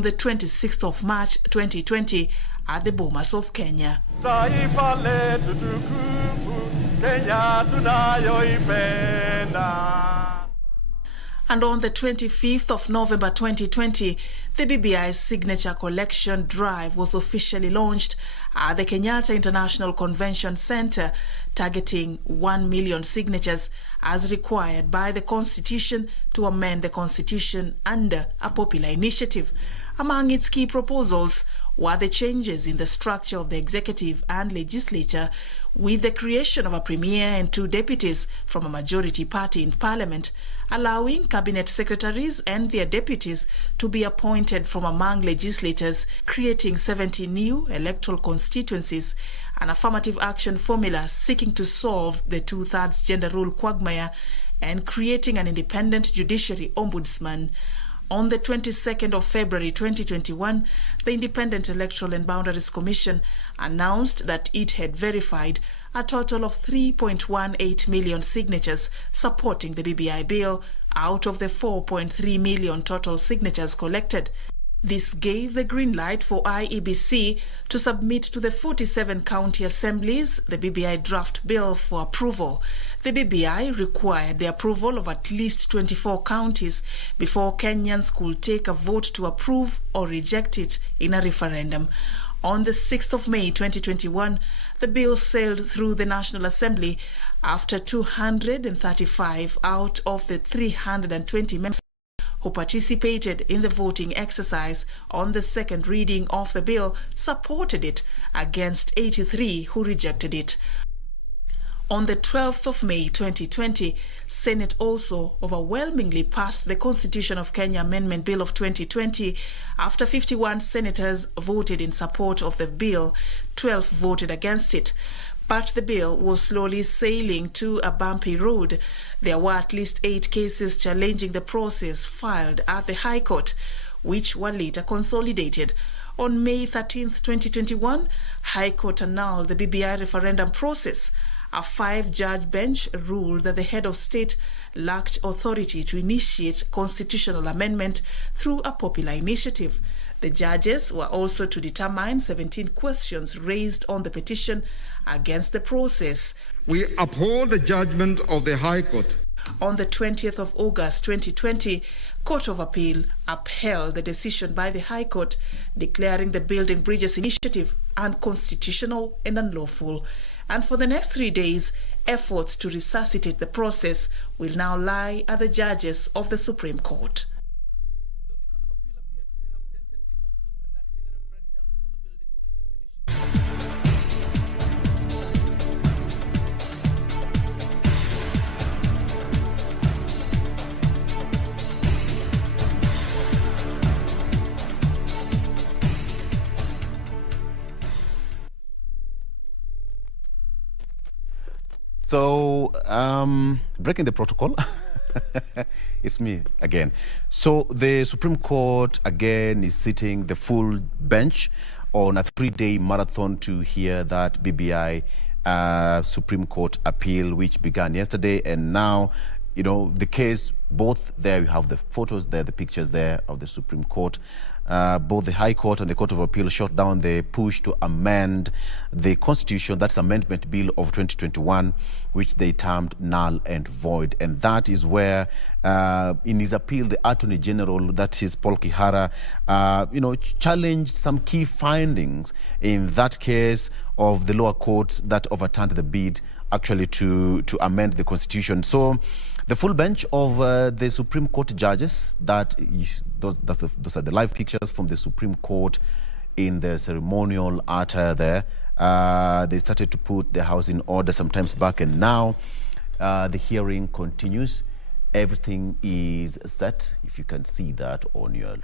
on the 26th of March 2020 at the Bomas of Kenya. And on the 25th of November 2020, the BBI Signature Collection Drive was officially launched at the Kenyatta International Convention Center, targeting 1 million signatures as required by the Constitution to amend the Constitution under a popular initiative. Among its key proposals were the changes in the structure of the executive and legislature, with the creation of a premier and 2 deputies from a majority party in parliament, allowing cabinet secretaries and their deputies to be appointed from among legislators, creating 70 new electoral constituencies, an affirmative action formula seeking to solve the 2/3 gender rule quagmire, and creating an independent judiciary ombudsman. On the 22nd of February 2021, the Independent Electoral and Boundaries Commission announced that it had verified a total of 3.18 million signatures supporting the BBI bill out of the 4.3 million total signatures collected. This gave the green light for IEBC to submit to the 47 county assemblies the BBI draft bill for approval. The BBI required the approval of at least 24 counties before Kenyans could take a vote to approve or reject it in a referendum. On the 6th of May 2021, the bill sailed through the National Assembly after 235 out of the 320 members who participated in the voting exercise on the second reading of the bill supported it, against 83 who rejected it. On the 12th of May 2020, Senate also overwhelmingly passed the Constitution of Kenya Amendment Bill of 2020 after 51 senators voted in support of the bill, 12 voted against it. But the bill was slowly sailing to a bumpy road. There were at least 8 cases challenging the process filed at the High Court, which were later consolidated. On May 13, 2021, High Court annulled the BBI referendum process. A 5-judge bench ruled that the head of state lacked authority to initiate constitutional amendment through a popular initiative. The judges were also to determine 17 questions raised on the petition against the process. We uphold the judgment of the High Court. On the 20th of August 2020, Court of Appeal upheld the decision by the High Court, declaring the Building Bridges initiative unconstitutional and unlawful. And for the next 3 days, efforts to resuscitate the process will now lie at the judges of the Supreme Court. So, breaking the protocol, it's me again. So, the Supreme Court again is sitting the full bench on a 3-day marathon to hear that BBI Supreme Court appeal, which began yesterday. And now, you know, the case, both there you have the photos there, the pictures there of the Supreme Court. Both the High Court and the Court of Appeal shot down the push to amend the Constitution, that's Amendment Bill of 2021, which they termed null and void. And that is where, in his appeal, the Attorney General, that is Paul Kihara, challenged some key findings in that case of the lower courts that overturned the bid actually to amend the Constitution. So the full bench of the Supreme Court judges, those are the live pictures from the Supreme Court in the ceremonial attire there. They started to put the house in order sometimes back, and now the hearing continues. Everything is set. If you can see that on your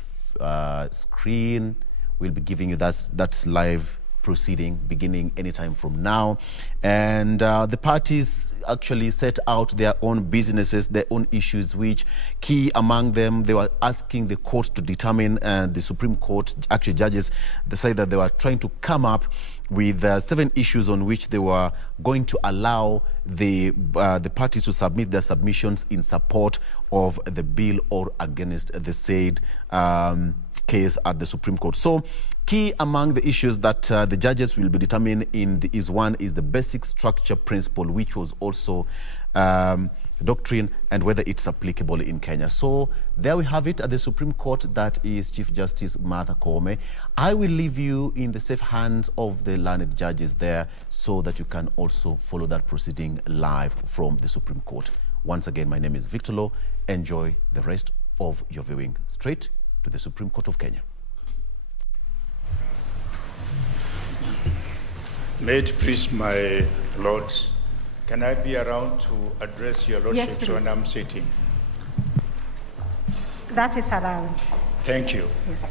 screen, we'll be giving you that's live proceeding beginning anytime from now. And the parties actually set out their own businesses, their own issues, which key among them, they were asking the court to determine, and the Supreme Court, actually judges decided that they were trying to come up with 7 issues on which they were going to allow the parties to submit their submissions in support of the bill or against the said case at the Supreme Court. So, key among the issues that the judges will be determining is the basic structure principle, which was also doctrine, and whether it's applicable in Kenya. So there we have it at the Supreme Court. That is Chief Justice Martha Koome. I will leave you in the safe hands of the learned judges there so that you can also follow that proceeding live from the Supreme Court. Once again, my name is Victor Law. Enjoy the rest of your viewing. Straight to the Supreme Court of Kenya. May it please my lords, can I be around to address your lordships? Yes, when I'm sitting? That is allowed. Thank you. Yes.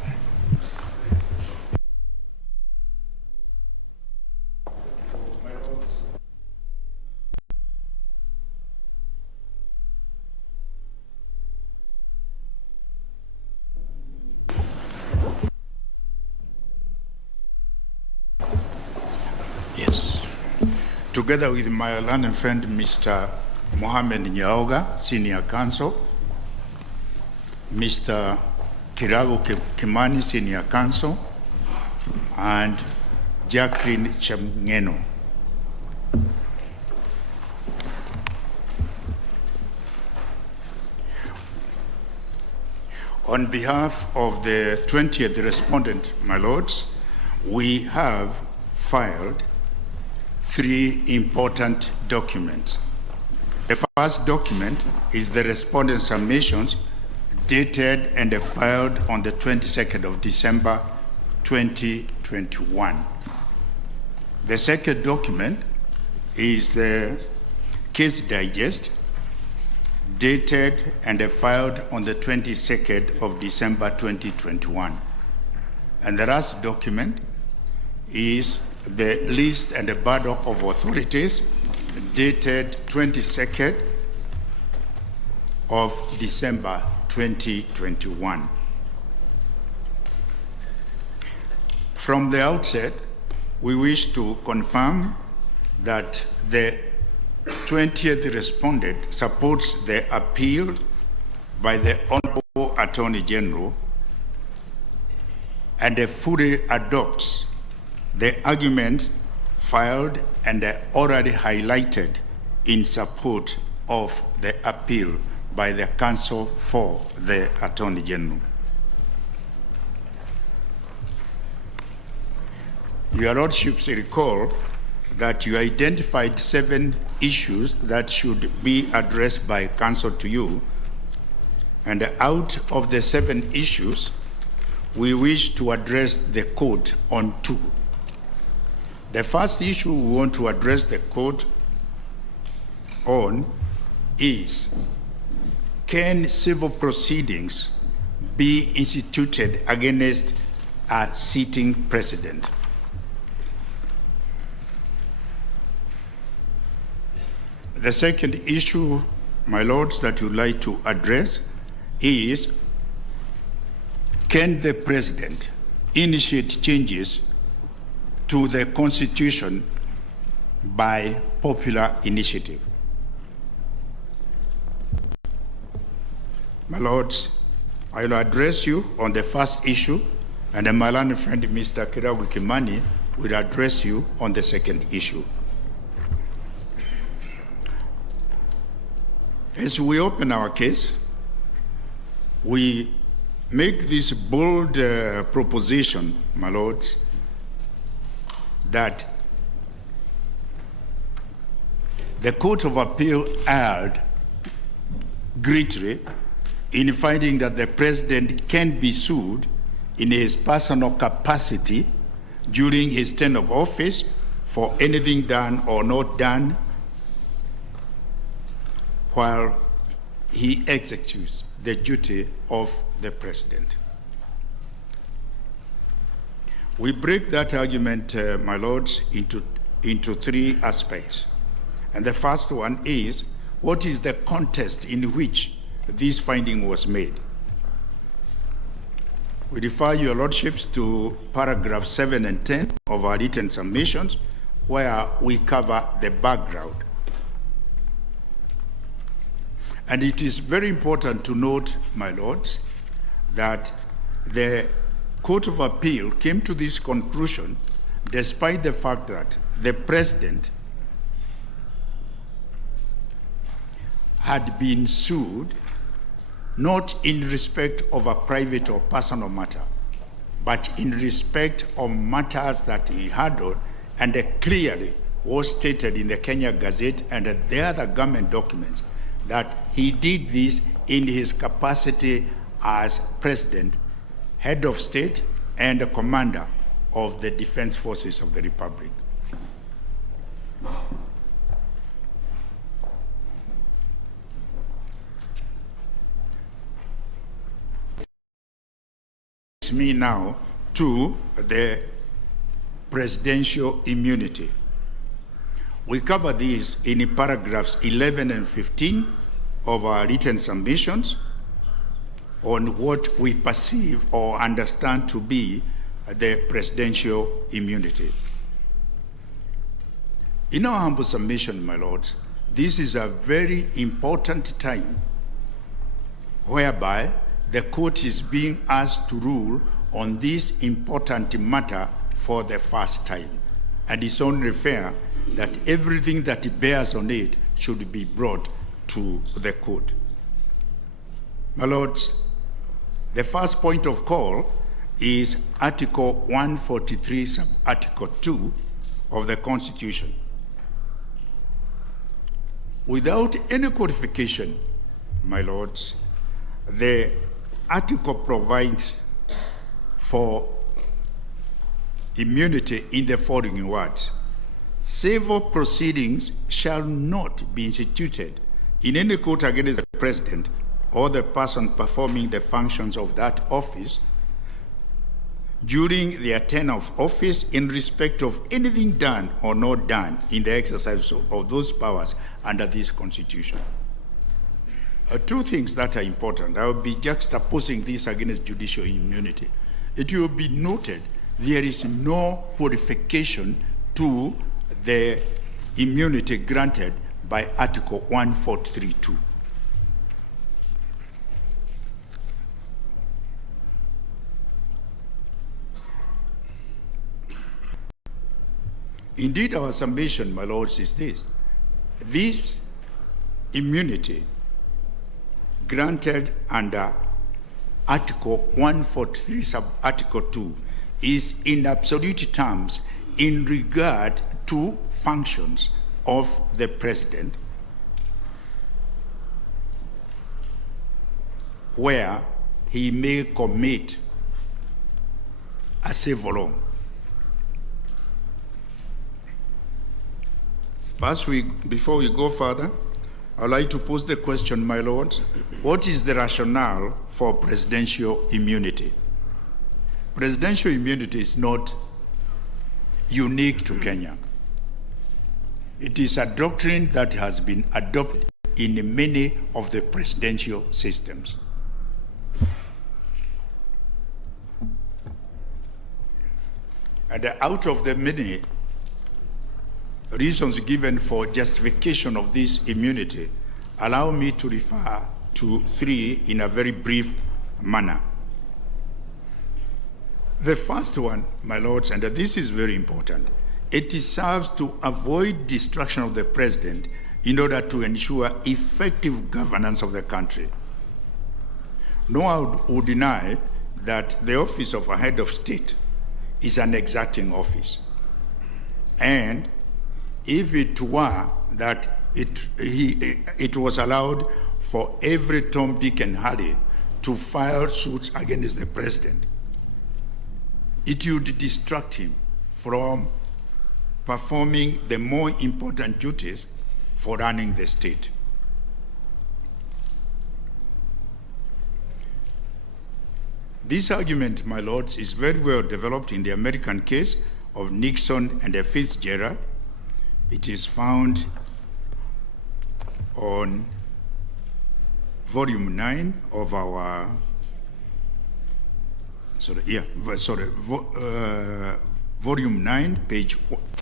Yes. Together with my learned friend, Mr. Mohamed Nyaoga, Senior Counsel, Mr. Kirago Kimani, Senior Counsel, and Jacqueline Chamngeno. On behalf of the 20th respondent, my lords, we have filed 3 important documents. The first document is the respondent submissions dated and filed on the 22nd of December 2021. The second document is the case digest dated and filed on the 22nd of December 2021. And the last document is the list and the bundle of authorities dated 22nd of December 2021. From the outset, we wish to confirm that the 20th respondent supports the appeal by the Honorable Attorney General and fully adopts the arguments filed and already highlighted in support of the appeal by the counsel for the Attorney General. Your Lordships recall that you identified 7 issues that should be addressed by counsel to you, and out of the 7 issues, we wish to address the court on 2. The first issue we want to address the court on is, can civil proceedings be instituted against a sitting president? The second issue, my lords, that you'd like to address is, can the president initiate changes to the Constitution by popular initiative? My lords, I will address you on the first issue, and my learned friend, Mr. Kirago Kimani, will address you on the second issue. As we open our case, we make this bold proposition, my lords, that the Court of Appeal erred greatly in finding that the president can be sued in his personal capacity during his term of office for anything done or not done while he executes the duty of the president. We break that argument, my lords, into 3 aspects. And the first one is, what is the context in which this finding was made? We refer your lordships to paragraphs 7 and 10 of our written submissions, where we cover the background. And it is very important to note, my lords, that the Court of Appeal came to this conclusion despite the fact that the president had been sued not in respect of a private or personal matter, but in respect of matters that he handled, and clearly was stated in the Kenya Gazette and the other government documents that he did this in his capacity as president, head of state, and a commander of the defense forces of the Republic. Me now to the presidential immunity. We cover these in paragraphs 11 and 15 of our written submissions on what we perceive or understand to be the presidential immunity. In our humble submission, my lords, this is a very important time whereby the court is being asked to rule on this important matter for the first time. And it's only fair that everything that bears on it should be brought to the court. My lords, the first point of call is Article 143, Sub-Article 2 of the Constitution. Without any qualification, my lords, the article provides for immunity in the following words: civil proceedings shall not be instituted in any court against the president or the person performing the functions of that office during their tenure of office in respect of anything done or not done in the exercise of those powers under this Constitution. Two things that are important. I will be juxtaposing this against judicial immunity. It will be noted there is no qualification to the immunity granted by Article 143(2). Indeed, our submission, my lords, is this. This immunity granted under Article 143, Sub-Article 2, is in absolute terms in regard to functions of the president, where he may commit a civil wrong. Before we go further, I'd like to pose the question, my lords, what is the rationale for presidential immunity? Presidential immunity is not unique to Kenya. It is a doctrine that has been adopted in many of the presidential systems. And out of the many reasons given for justification of this immunity, allow me to refer to three in a very brief manner. The first one, my lords, and this is very important, it serves to avoid destruction of the president in order to ensure effective governance of the country. No one would deny that the office of a head of state is an exacting office. And if it were that it was allowed for every Tom, Dick, and Harry to file suits against the president, it would distract him from performing the more important duties for running the state. This argument, my lords, is very well developed in the American case of Nixon and Fitzgerald. It is found on volume 9 of our, volume 9, page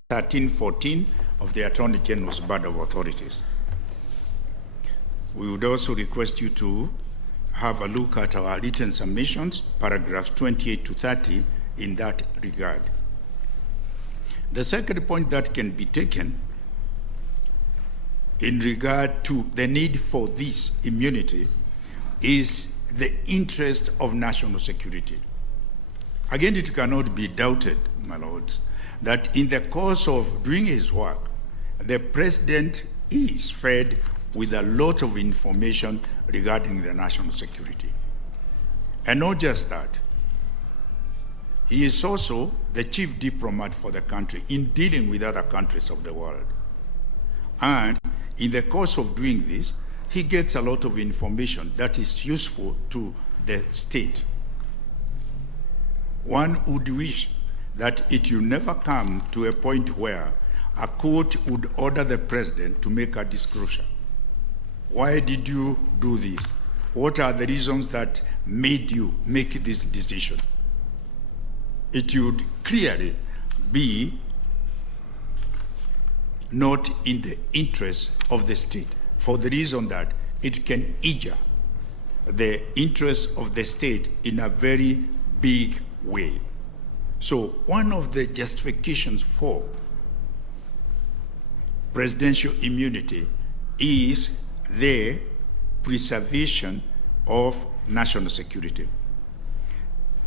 1314 of the Attorney General's Board of Authorities. We would also request you to have a look at our written submissions, paragraphs 28 to 30, in that regard. The second point that can be taken in regard to the need for this immunity is the interest of national security. Again, it cannot be doubted, my lords, that in the course of doing his work, the president is fed with a lot of information regarding the national security. And not just that, he is also the chief diplomat for the country in dealing with other countries of the world. And in the course of doing this, he gets a lot of information that is useful to the state. One would wish that it will never come to a point where a court would order the president to make a disclosure. Why did you do this? What are the reasons that made you make this decision? It would clearly be not in the interest of the state, for the reason that it can injure the interests of the state in a very big way. So one of the justifications for presidential immunity is the preservation of national security.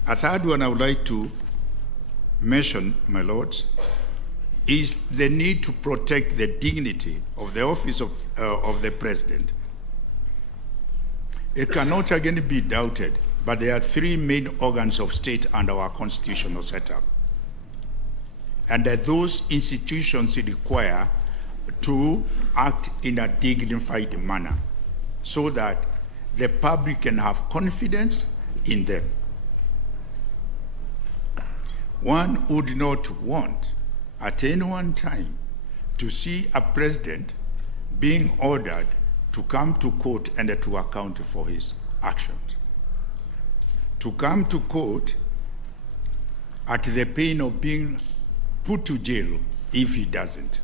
A third one I would like to mention, my lords, is the need to protect the dignity of the office of the president. It cannot again be doubted, but there are three main organs of state under our constitutional setup. And that those institutions require to act in a dignified manner so that the public can have confidence in them. One would not want at any one time to see a president being ordered to come to court and to account for his actions. To come to court at the pain of being put to jail if he doesn't.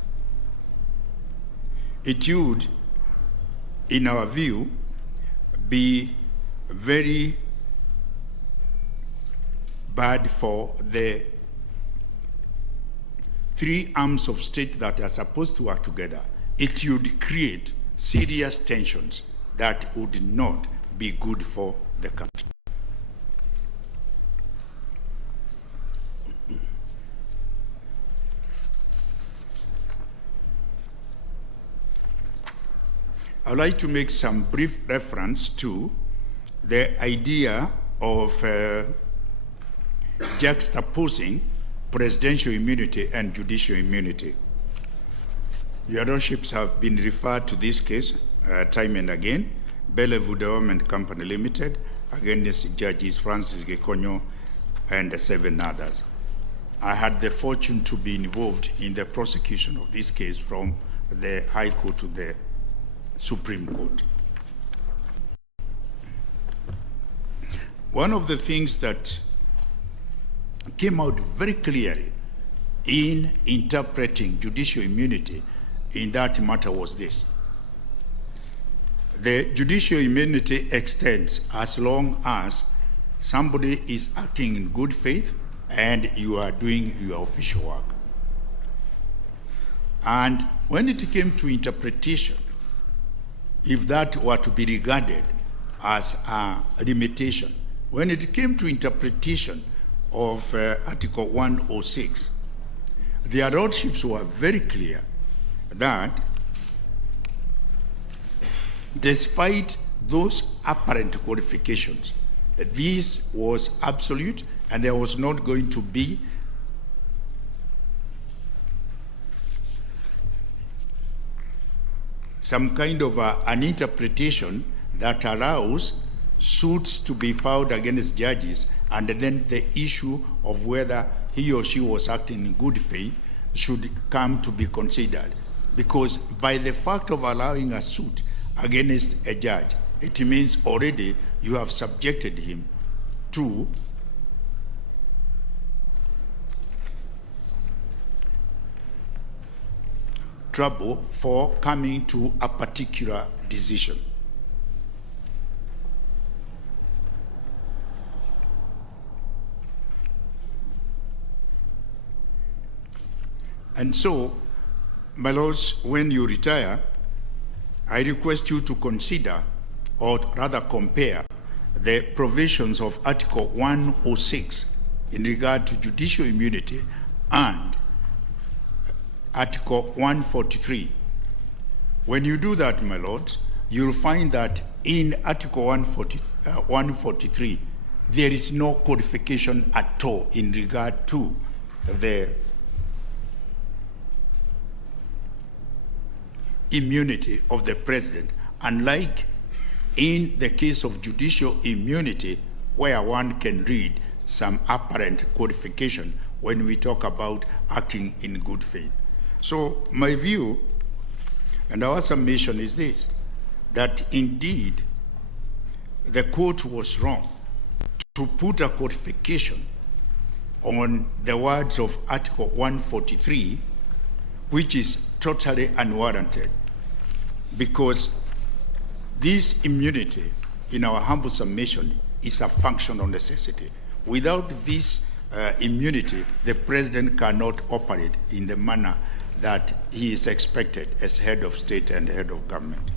It would, in our view, be very bad for the three arms of state that are supposed to work together. It would create serious tensions that would not be good for the country. I would like to make some brief reference to the idea of juxtaposing presidential immunity and judicial immunity. Your lordships have been referred to this case time and again, Bellevue Development Company Limited, against Judges Francis Gekonyo and 7 others. I had the fortune to be involved in the prosecution of this case from the High Court to the Supreme Court. One of the things that came out very clearly in interpreting judicial immunity in that matter was this. The judicial immunity extends as long as somebody is acting in good faith and you are doing your official work. And when it came to interpretation, if that were to be regarded as a limitation, when it came to interpretation of Article 106, the lordships were very clear that despite those apparent qualifications, this was absolute and there was not going to be some kind of an interpretation that allows suits to be filed against judges and then the issue of whether he or she was acting in good faith should come to be considered. Because by the fact of allowing a suit against a judge, it means already you have subjected him to trouble for coming to a particular decision. And so, my lords, when you retire, I request you to consider, or rather compare, the provisions of Article 106 in regard to judicial immunity and Article 143. When you do that, my lords, you'll find that in Article 143, there is no codification at all in regard to the immunity of the president, unlike in the case of judicial immunity, where one can read some apparent codification when we talk about acting in good faith. So my view and our submission is this, that indeed the court was wrong to put a codification on the words of Article 143, which is totally unwarranted, because this immunity, in our humble submission, is a functional necessity. Without this immunity, the president cannot operate in the manner that he is expected as head of state and head of government.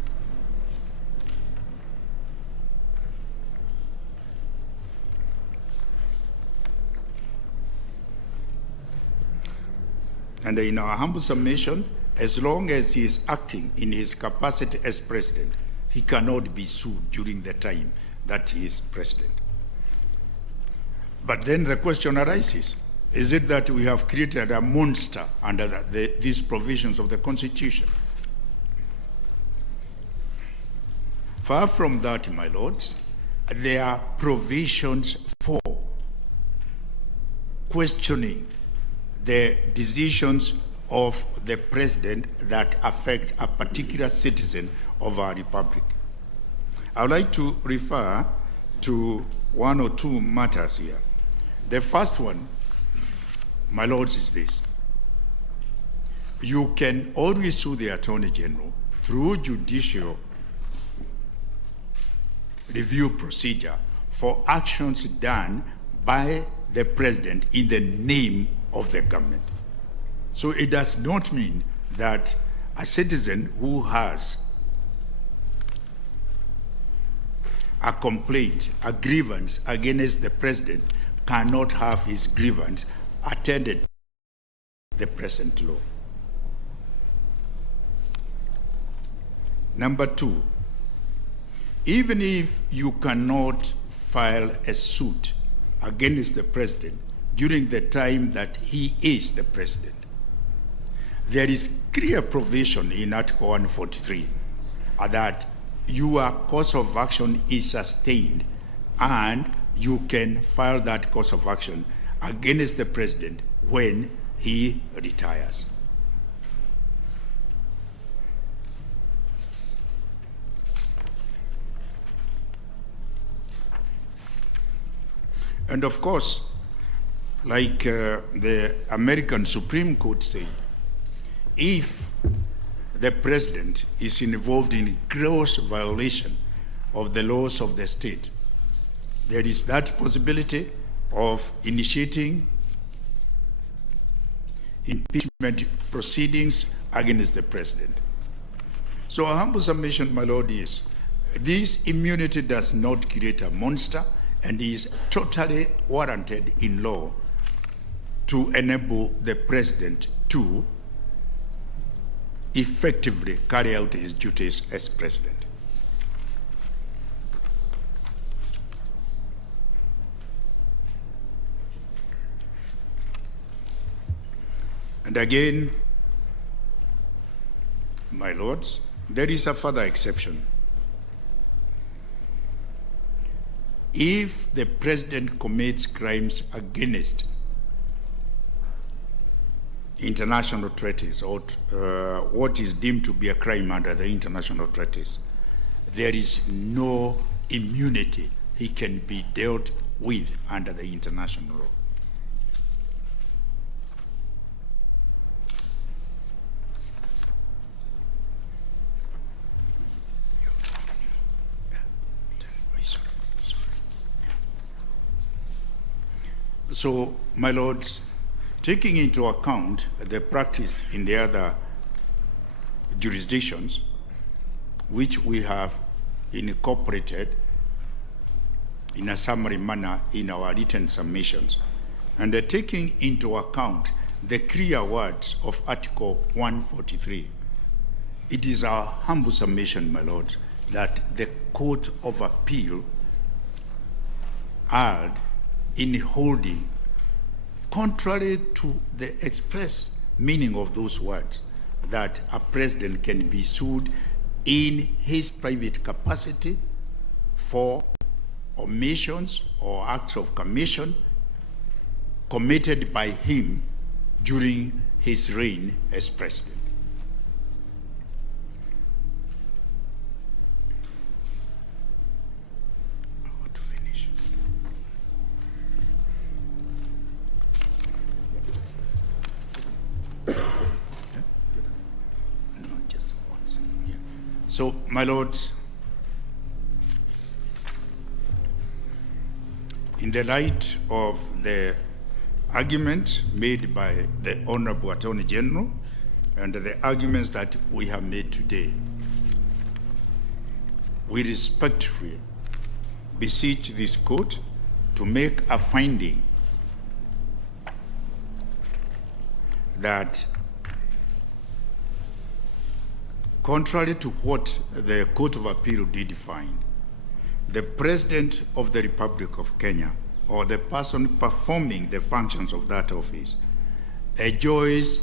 And in our humble submission, as long as he is acting in his capacity as president, he cannot be sued during the time that he is president. But then the question arises, is it that we have created a monster under these provisions of the Constitution? Far from that, my lords, there are provisions for questioning the decisions of the president that affect a particular citizen of our republic. I would like to refer to one or two matters here. The first one, my lords, is this. You can always sue the Attorney General through judicial review procedure for actions done by the president in the name of the government. So it does not mean that a citizen who has a complaint, a grievance against the president cannot have his grievance attended to the present law. Number two, even if you cannot file a suit against the president during the time that he is the president, there is clear provision in Article 143 that your course of action is sustained and you can file that course of action against the president when he retires. And of course, like the American Supreme Court said, if the president is involved in gross violation of the laws of the state, there is that possibility of initiating impeachment proceedings against the president. So a humble submission, my lord, is this immunity does not create a monster and is totally warranted in law to enable the president to effectively carry out his duties as president. And again, my lords, there is a further exception. If the president commits crimes against international treaties or what is deemed to be a crime under the international treaties, there is no immunity he can be dealt with under the international law. So, my lords, taking into account the practice in the other jurisdictions, which we have incorporated in a summary manner in our written submissions, and taking into account the clear words of Article 143, it is our humble submission, my Lord, that the Court of Appeal erred in holding, contrary to the express meaning of those words, that a president can be sued in his private capacity for omissions or acts of commission committed by him during his reign as president. I want to finish. No, just one second. Yeah. So, my lords, in the light of the argument made by the Honorable Attorney General and the arguments that we have made today, we respectfully beseech this court to make a finding that, contrary to what the Court of Appeal did find, the President of the Republic of Kenya, or the person performing the functions of that office, enjoys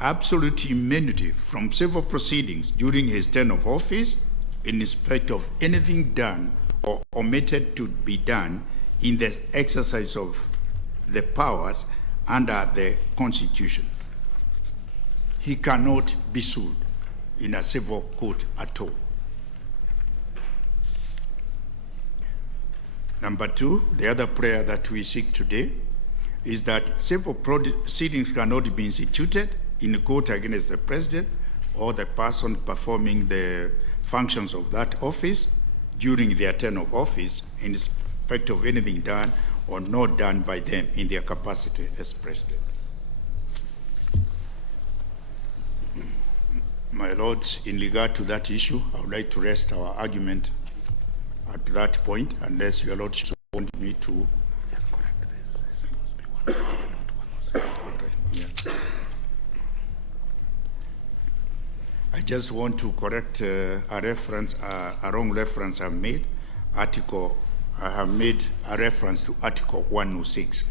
absolute immunity from civil proceedings during his term of office in respect of anything done or omitted to be done in the exercise of the powers under the Constitution. He cannot be sued in a civil court at all. Number two, the other prayer that we seek today is that civil proceedings cannot be instituted in court against the president or the person performing the functions of that office during their term of office in respect of anything done or not done by them in their capacity as president. My lords, in regard to that issue, I would like to rest our argument at that point, unless your lordship want me to. Yes, correct this. Yeah. I just want to correct a reference, a wrong reference I've made. I have made a reference to Article 106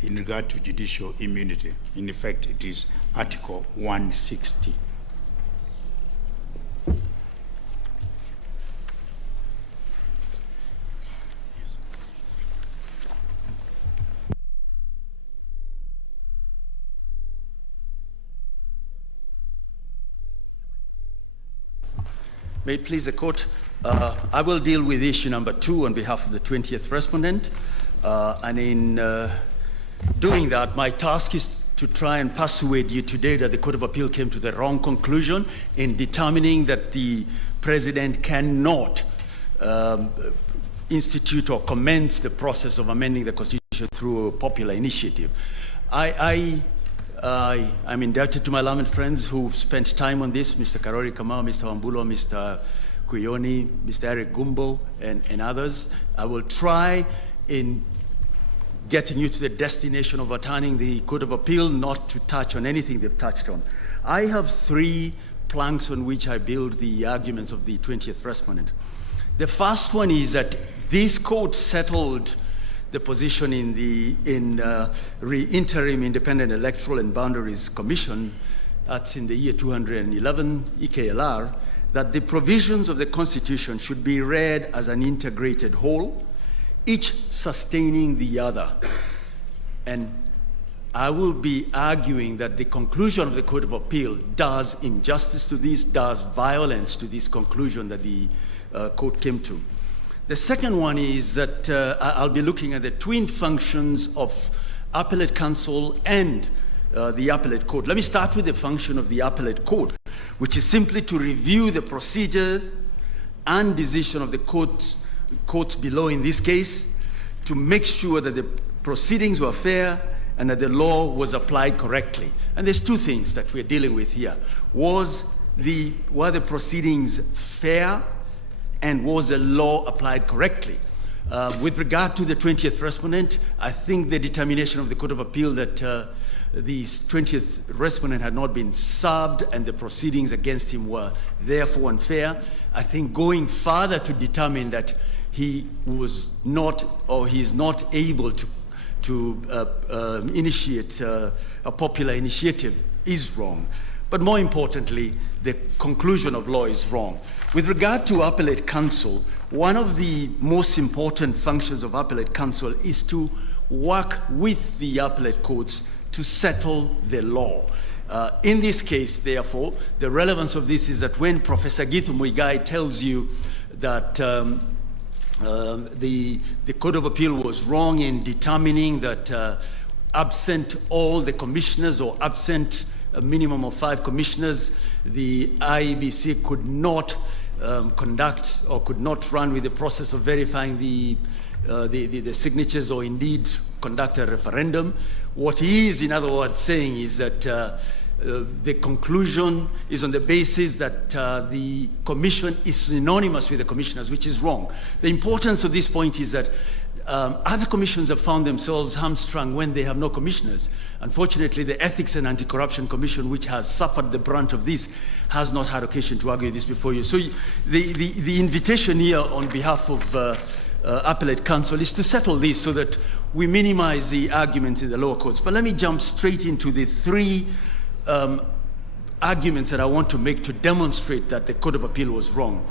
in regard to judicial immunity. In effect, it is Article 160. May it please the court, I will deal with issue number 2 on behalf of the 20th respondent. And in doing that, my task is to try and persuade you today that the Court of Appeal came to the wrong conclusion in determining that the president cannot institute or commence the process of amending the Constitution through a popular initiative. I'm indebted to my learned friends who've spent time on this, Mr. Karori Kamau, Mr. Wambulo, Mr. Kuyoni, Mr. Eric Gumbo, and others. I will try in getting you to the destination of overturning the Court of Appeal, not to touch on anything they've touched on. I have 3 planks on which I build the arguments of the 20th respondent. The first one is that this court settled the position in the Interim Independent Electoral and Boundaries Commission, that's in the year 211 EKLR, that the provisions of the Constitution should be read as an integrated whole, each sustaining the other. And I will be arguing that the conclusion of the Court of Appeal does injustice to this, does violence to this conclusion that the court came to. The second one is that I'll be looking at the twin functions of appellate counsel and the appellate court. Let me start with the function of the appellate court, which is simply to review the procedures and decision of the courts below in this case, to make sure that the proceedings were fair and that the law was applied correctly. And there's two things that we're dealing with here. Were the proceedings fair, and was the law applied correctly? With regard to the 20th respondent, I think the determination of the Court of Appeal that the 20th respondent had not been served and the proceedings against him were therefore unfair. I think going further to determine that he was not, or he is not able to initiate a popular initiative is wrong. But more importantly, the conclusion of law is wrong. With regard to appellate counsel, one of the most important functions of appellate counsel is to work with the appellate courts to settle the law. In this case, therefore, the relevance of this is that when Professor Githu Muigai tells you that the Court of Appeal was wrong in determining that absent all the commissioners or absent a minimum of 5 commissioners, the IEBC could not conduct or could not run with the process of verifying the signatures or indeed conduct a referendum. What he is, in other words, saying is that the conclusion is on the basis that the commission is synonymous with the commissioners, which is wrong. The importance of this point is that other commissions have found themselves hamstrung when they have no commissioners. Unfortunately, the Ethics and Anti-Corruption Commission, which has suffered the brunt of this, has not had occasion to argue this before you. So the invitation here on behalf of appellate counsel is to settle this so that we minimize the arguments in the lower courts. But let me jump straight into the 3 arguments that I want to make to demonstrate that the Court of Appeal was wrong.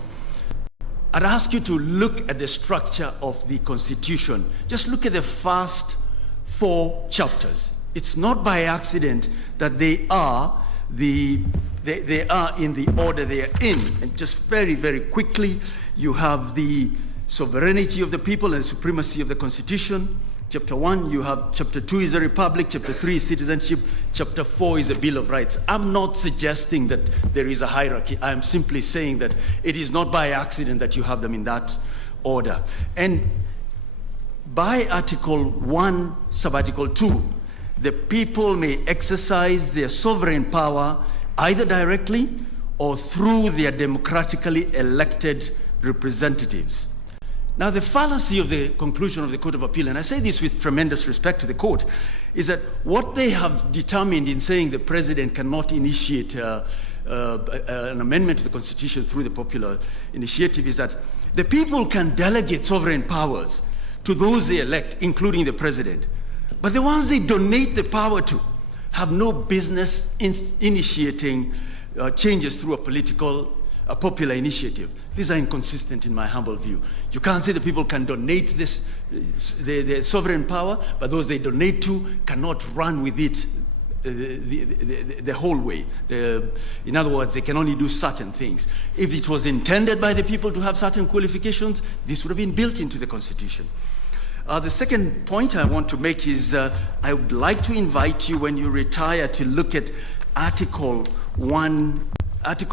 I'd ask you to look at the structure of the Constitution. Just look at the first 4 chapters. It's not by accident that they are in the order they are in. And just very, very quickly, you have the sovereignty of the people and supremacy of the Constitution. Chapter 1, you have Chapter 2 is a republic, Chapter 3 is citizenship, Chapter 4 is a Bill of Rights. I'm not suggesting that there is a hierarchy. I'm simply saying that it is not by accident that you have them in that order. And by Article 1, Subarticle 2, the people may exercise their sovereign power either directly or through their democratically elected representatives. Now, the fallacy of the conclusion of the Court of Appeal, and I say this with tremendous respect to the court, is that what they have determined in saying the president cannot initiate an amendment to the Constitution through the popular initiative is that the people can delegate sovereign powers to those they elect, including the president. But the ones they donate the power to have no business initiating changes through a popular initiative. These are inconsistent in my humble view. You can't say the people can donate the sovereign power, but those they donate to cannot run with it the whole way. In other words, they can only do certain things. If it was intended by the people to have certain qualifications, this would have been built into the Constitution. The second point I want to make is I would like to invite you, when you retire, to look at Article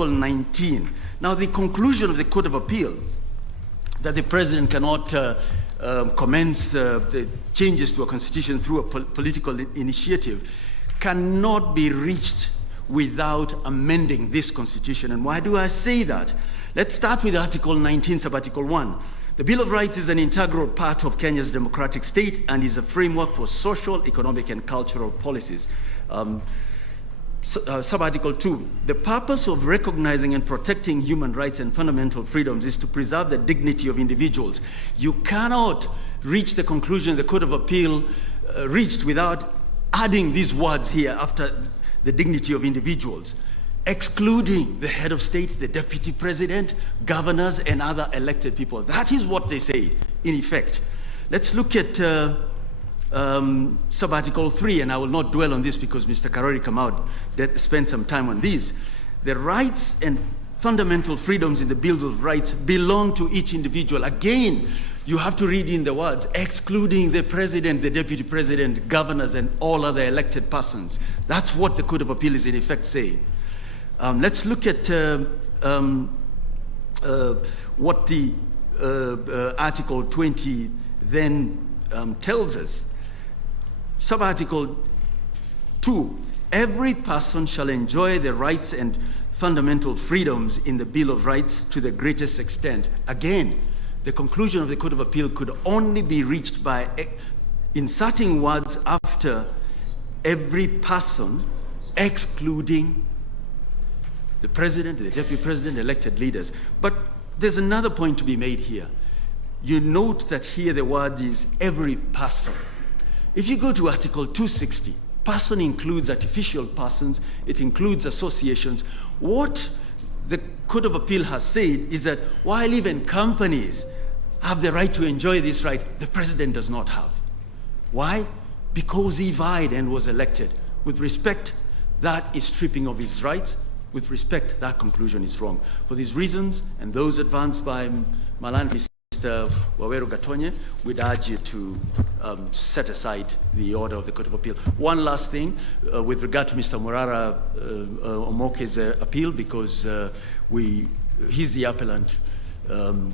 19. Now, the conclusion of the Court of Appeal that the president cannot commence the changes to a constitution through a political initiative cannot be reached without amending this constitution. And why do I say that? Let's start with Article 19, Subarticle 1. The Bill of Rights is an integral part of Kenya's democratic state and is a framework for social, economic, and cultural policies. Subarticle 2, the purpose of recognizing and protecting human rights and fundamental freedoms is to preserve the dignity of individuals. You cannot reach the conclusion the Court of Appeal reached without adding these words here after the dignity of individuals, excluding the head of state, the deputy president, governors, and other elected people. That is what they say, in effect. Let's look at Subarticle 3, and I will not dwell on this because Mr. Karori Kamau spent some time on these. The rights and fundamental freedoms in the Bill of Rights belong to each individual. Again, you have to read in the words, excluding the president, the deputy president, governors, and all other elected persons. That's what the Court of Appeal is in effect saying. Let's look at what the Article 20 then tells us. Subarticle 2, every person shall enjoy the rights and fundamental freedoms in the Bill of Rights to the greatest extent. Again, the conclusion of the Court of Appeal could only be reached by inserting words after every person, excluding the president, the deputy president, elected leaders. But there's another point to be made here. You note that here the word is every person. If you go to Article 260, person includes artificial persons, it includes associations. What the Court of Appeal has said is that while even companies have the right to enjoy this right, the president does not have. Why? Because he vied and was elected. With respect, that is stripping of his rights. With respect, that conclusion is wrong. For these reasons, and those advanced by Malan Mr. Waweru Gatonye, we'd urge you to set aside the order of the Court of Appeal. One last thing, with regard to Mr. Murara Omoke's appeal, because he's the appellant,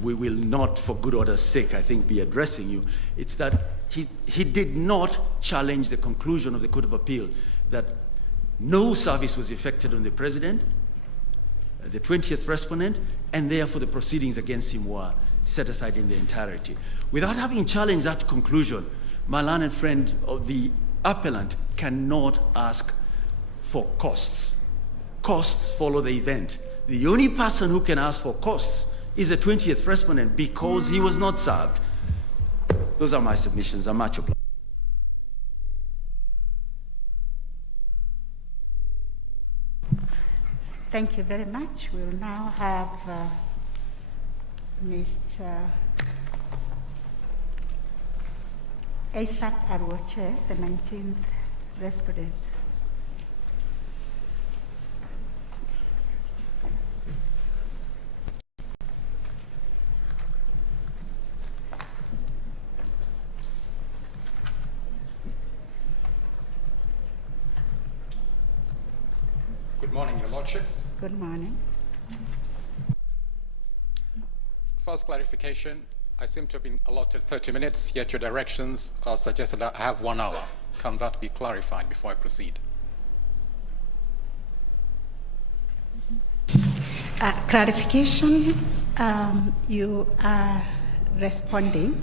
we will not, for good order's sake, I think, be addressing you. It's that he did not challenge the conclusion of the Court of Appeal that no service was effected on the president, the 20th respondent, and therefore the proceedings against him were set aside in their entirety. Without having challenged that conclusion, my learned friend of the appellant cannot ask for costs. Costs follow the event. The only person who can ask for costs is the 20th respondent because he was not served. Those are my submissions. I'm much obliged. Thank you very much. We'll now have Mr. Asap Arwoche, the 19th respondent. Good morning, Your Lordships. Good morning. First clarification, I seem to have been allotted 30 minutes, yet your directions are suggested that I have 1 hour. Can that be clarified before I proceed? Clarification, you are responding.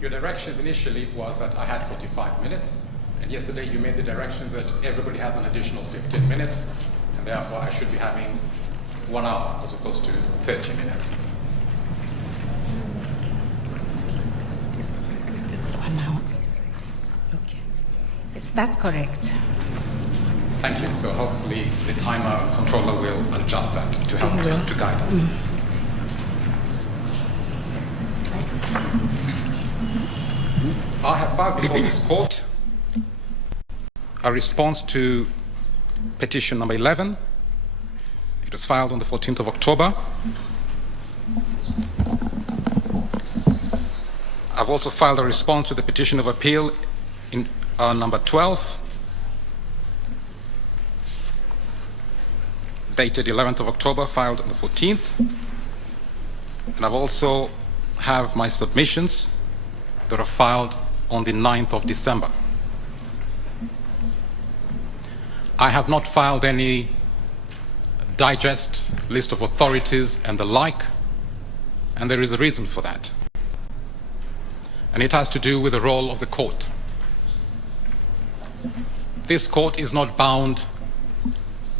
Your directions initially was that I had 45 minutes, and yesterday you made the directions that everybody has an additional 15 minutes, and therefore I should be having 1 hour as opposed to 30 minutes. 1 hour. Okay. Yes, that's correct. Thank you. So hopefully the timer controller will adjust that to help to guide us. I have filed before this court a response to petition number 11. It was filed on the 14th of October. I've also filed a response to the petition of appeal in number 12, dated 11th of October, filed on the 14th. And I've also have my submissions that are filed on the 9th of December. I have not filed any digest, list of authorities and the like, and there is a reason for that. And it has to do with the role of the court. This court is not bound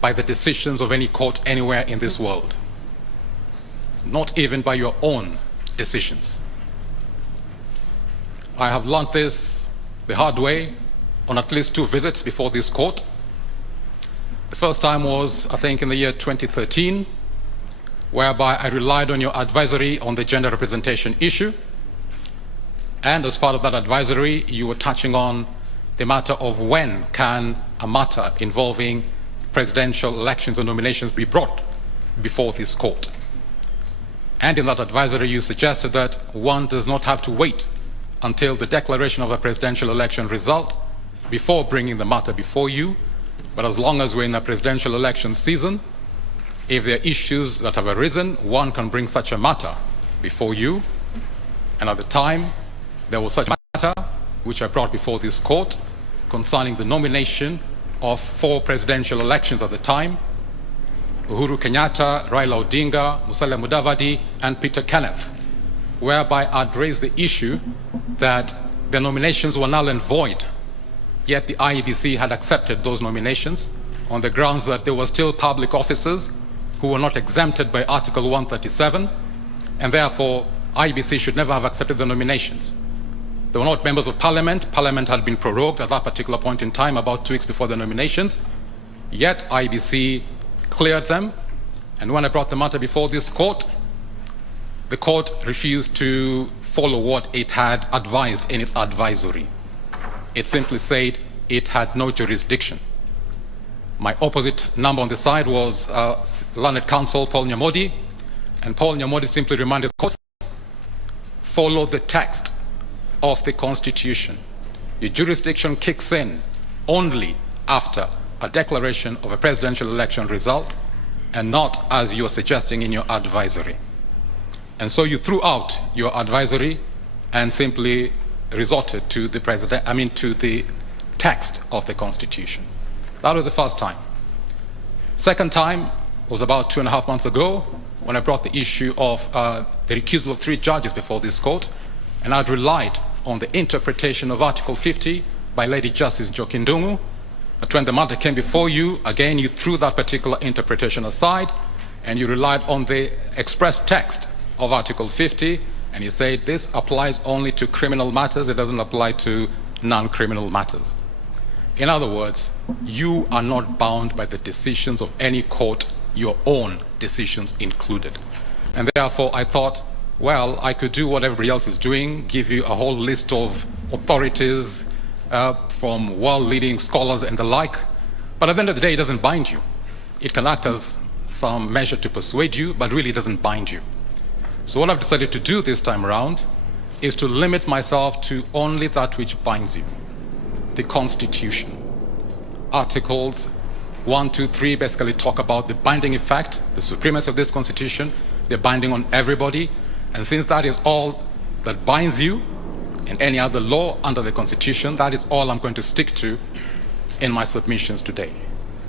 by the decisions of any court anywhere in this world, not even by your own decisions. I have learned this the hard way on at least 2 visits before this court. The first time was, I think, in the year 2013, whereby I relied on your advisory on the gender representation issue. And as part of that advisory, you were touching on the matter of when can a matter involving presidential elections and nominations be brought before this court. And in that advisory, you suggested that one does not have to wait until the declaration of a presidential election result before bringing the matter before you. But as long as we're in a presidential election season, if there are issues that have arisen, one can bring such a matter before you. And at the time, there was such a matter matter which I brought before this court concerning the nomination of 4 presidential elections at the time: Uhuru Kenyatta, Raila Odinga, Musalia Mudavadi, and Peter Kenneth, whereby I'd raised the issue that the nominations were null and void, yet the IEBC had accepted those nominations on the grounds that there were still public officers who were not exempted by Article 137, and therefore IEBC should never have accepted the nominations. They were not members of Parliament. Parliament had been prorogued at that particular point in time, about 2 weeks before the nominations, yet IEBC cleared them, and when I brought the matter before this court, the court refused to follow what it had advised in its advisory. It simply said it had no jurisdiction. My opposite number on the side was learned counsel Paul Nyamodi, and Paul Nyamodi simply reminded the court, follow the text of the Constitution. Your jurisdiction kicks in only after a declaration of a presidential election result, and not as you are suggesting in your advisory. And so you threw out your advisory and simply resorted to the to the text of the Constitution. That was the first time. Second time was about 2.5 months ago, when I brought the issue of the recusal of 3 judges before this court, and I'd relied on the interpretation of Article 50 by Lady Justice Njoki Ndung'u. But when the matter came before you, again, you threw that particular interpretation aside, and you relied on the express text of Article 50, and you said this applies only to criminal matters, it doesn't apply to non-criminal matters. In other words, you are not bound by the decisions of any court, your own decisions included. And therefore, I thought, well, I could do what everybody else is doing, give you a whole list of authorities from world-leading scholars and the like, but at the end of the day, it doesn't bind you. It can act as some measure to persuade you, but really doesn't bind you. So what I've decided to do this time around is to limit myself to only that which binds you. The Constitution. Articles 1, 2, 3 basically talk about the binding effect, the supremacy of this Constitution. They're binding on everybody. And since that is all that binds you and any other law under the Constitution, that is all I'm going to stick to in my submissions today.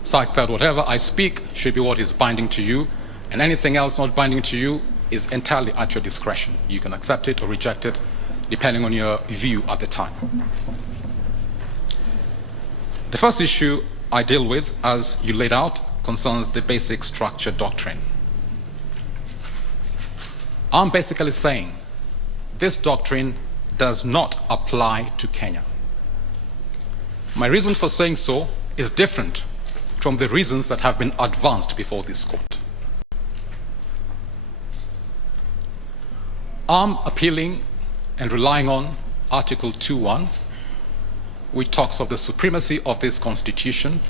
Such that whatever I speak should be what is binding to you, and anything else not binding to you is entirely at your discretion. You can accept it or reject it, depending on your view at the time. The first issue I deal with, as you laid out, concerns the basic structure doctrine. I'm basically saying this doctrine does not apply to Kenya. My reason for saying so is different from the reasons that have been advanced before this court. I'm appealing and relying on Article 2.1, which talks of the supremacy of this Constitution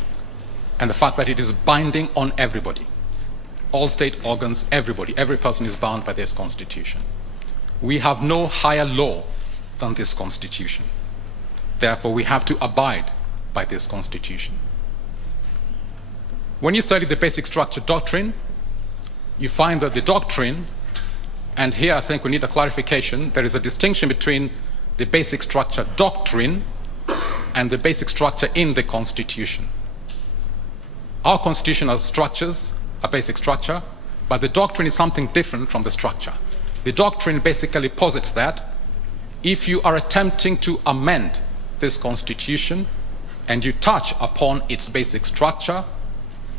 and the fact that it is binding on everybody. All state organs, everybody, every person is bound by this Constitution. We have no higher law than this Constitution. Therefore, we have to abide by this Constitution. When you study the basic structure doctrine, you find that the doctrine, and here I think we need a clarification, there is a distinction between the basic structure doctrine and the basic structure in the Constitution. Our Constitution has structures, a basic structure, but the doctrine is something different from the structure. The doctrine basically posits that if you are attempting to amend this Constitution and you touch upon its basic structure,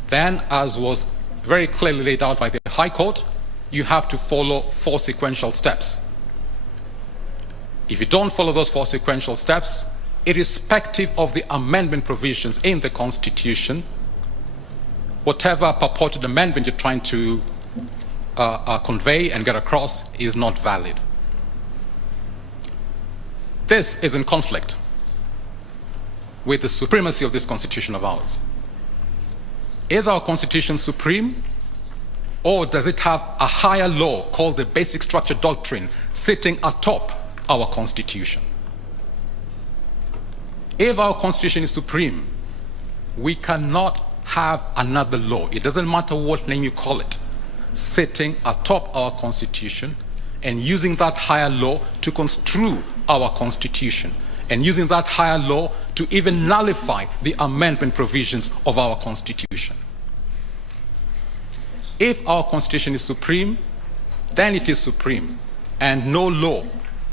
then, as was very clearly laid out by the High Court, you have to follow 4 sequential steps. If you don't follow those 4 sequential steps, irrespective of the amendment provisions in the Constitution, whatever purported amendment you're trying to convey and get across is not valid. This is in conflict with the supremacy of this Constitution of ours. Is our Constitution supreme, or does it have a higher law called the basic structure doctrine sitting atop our Constitution? If our Constitution is supreme, we cannot have another law, it doesn't matter what name you call it, sitting atop our Constitution and using that higher law to construe our Constitution and using that higher law to even nullify the amendment provisions of our Constitution. If our Constitution is supreme, then it is supreme, and no law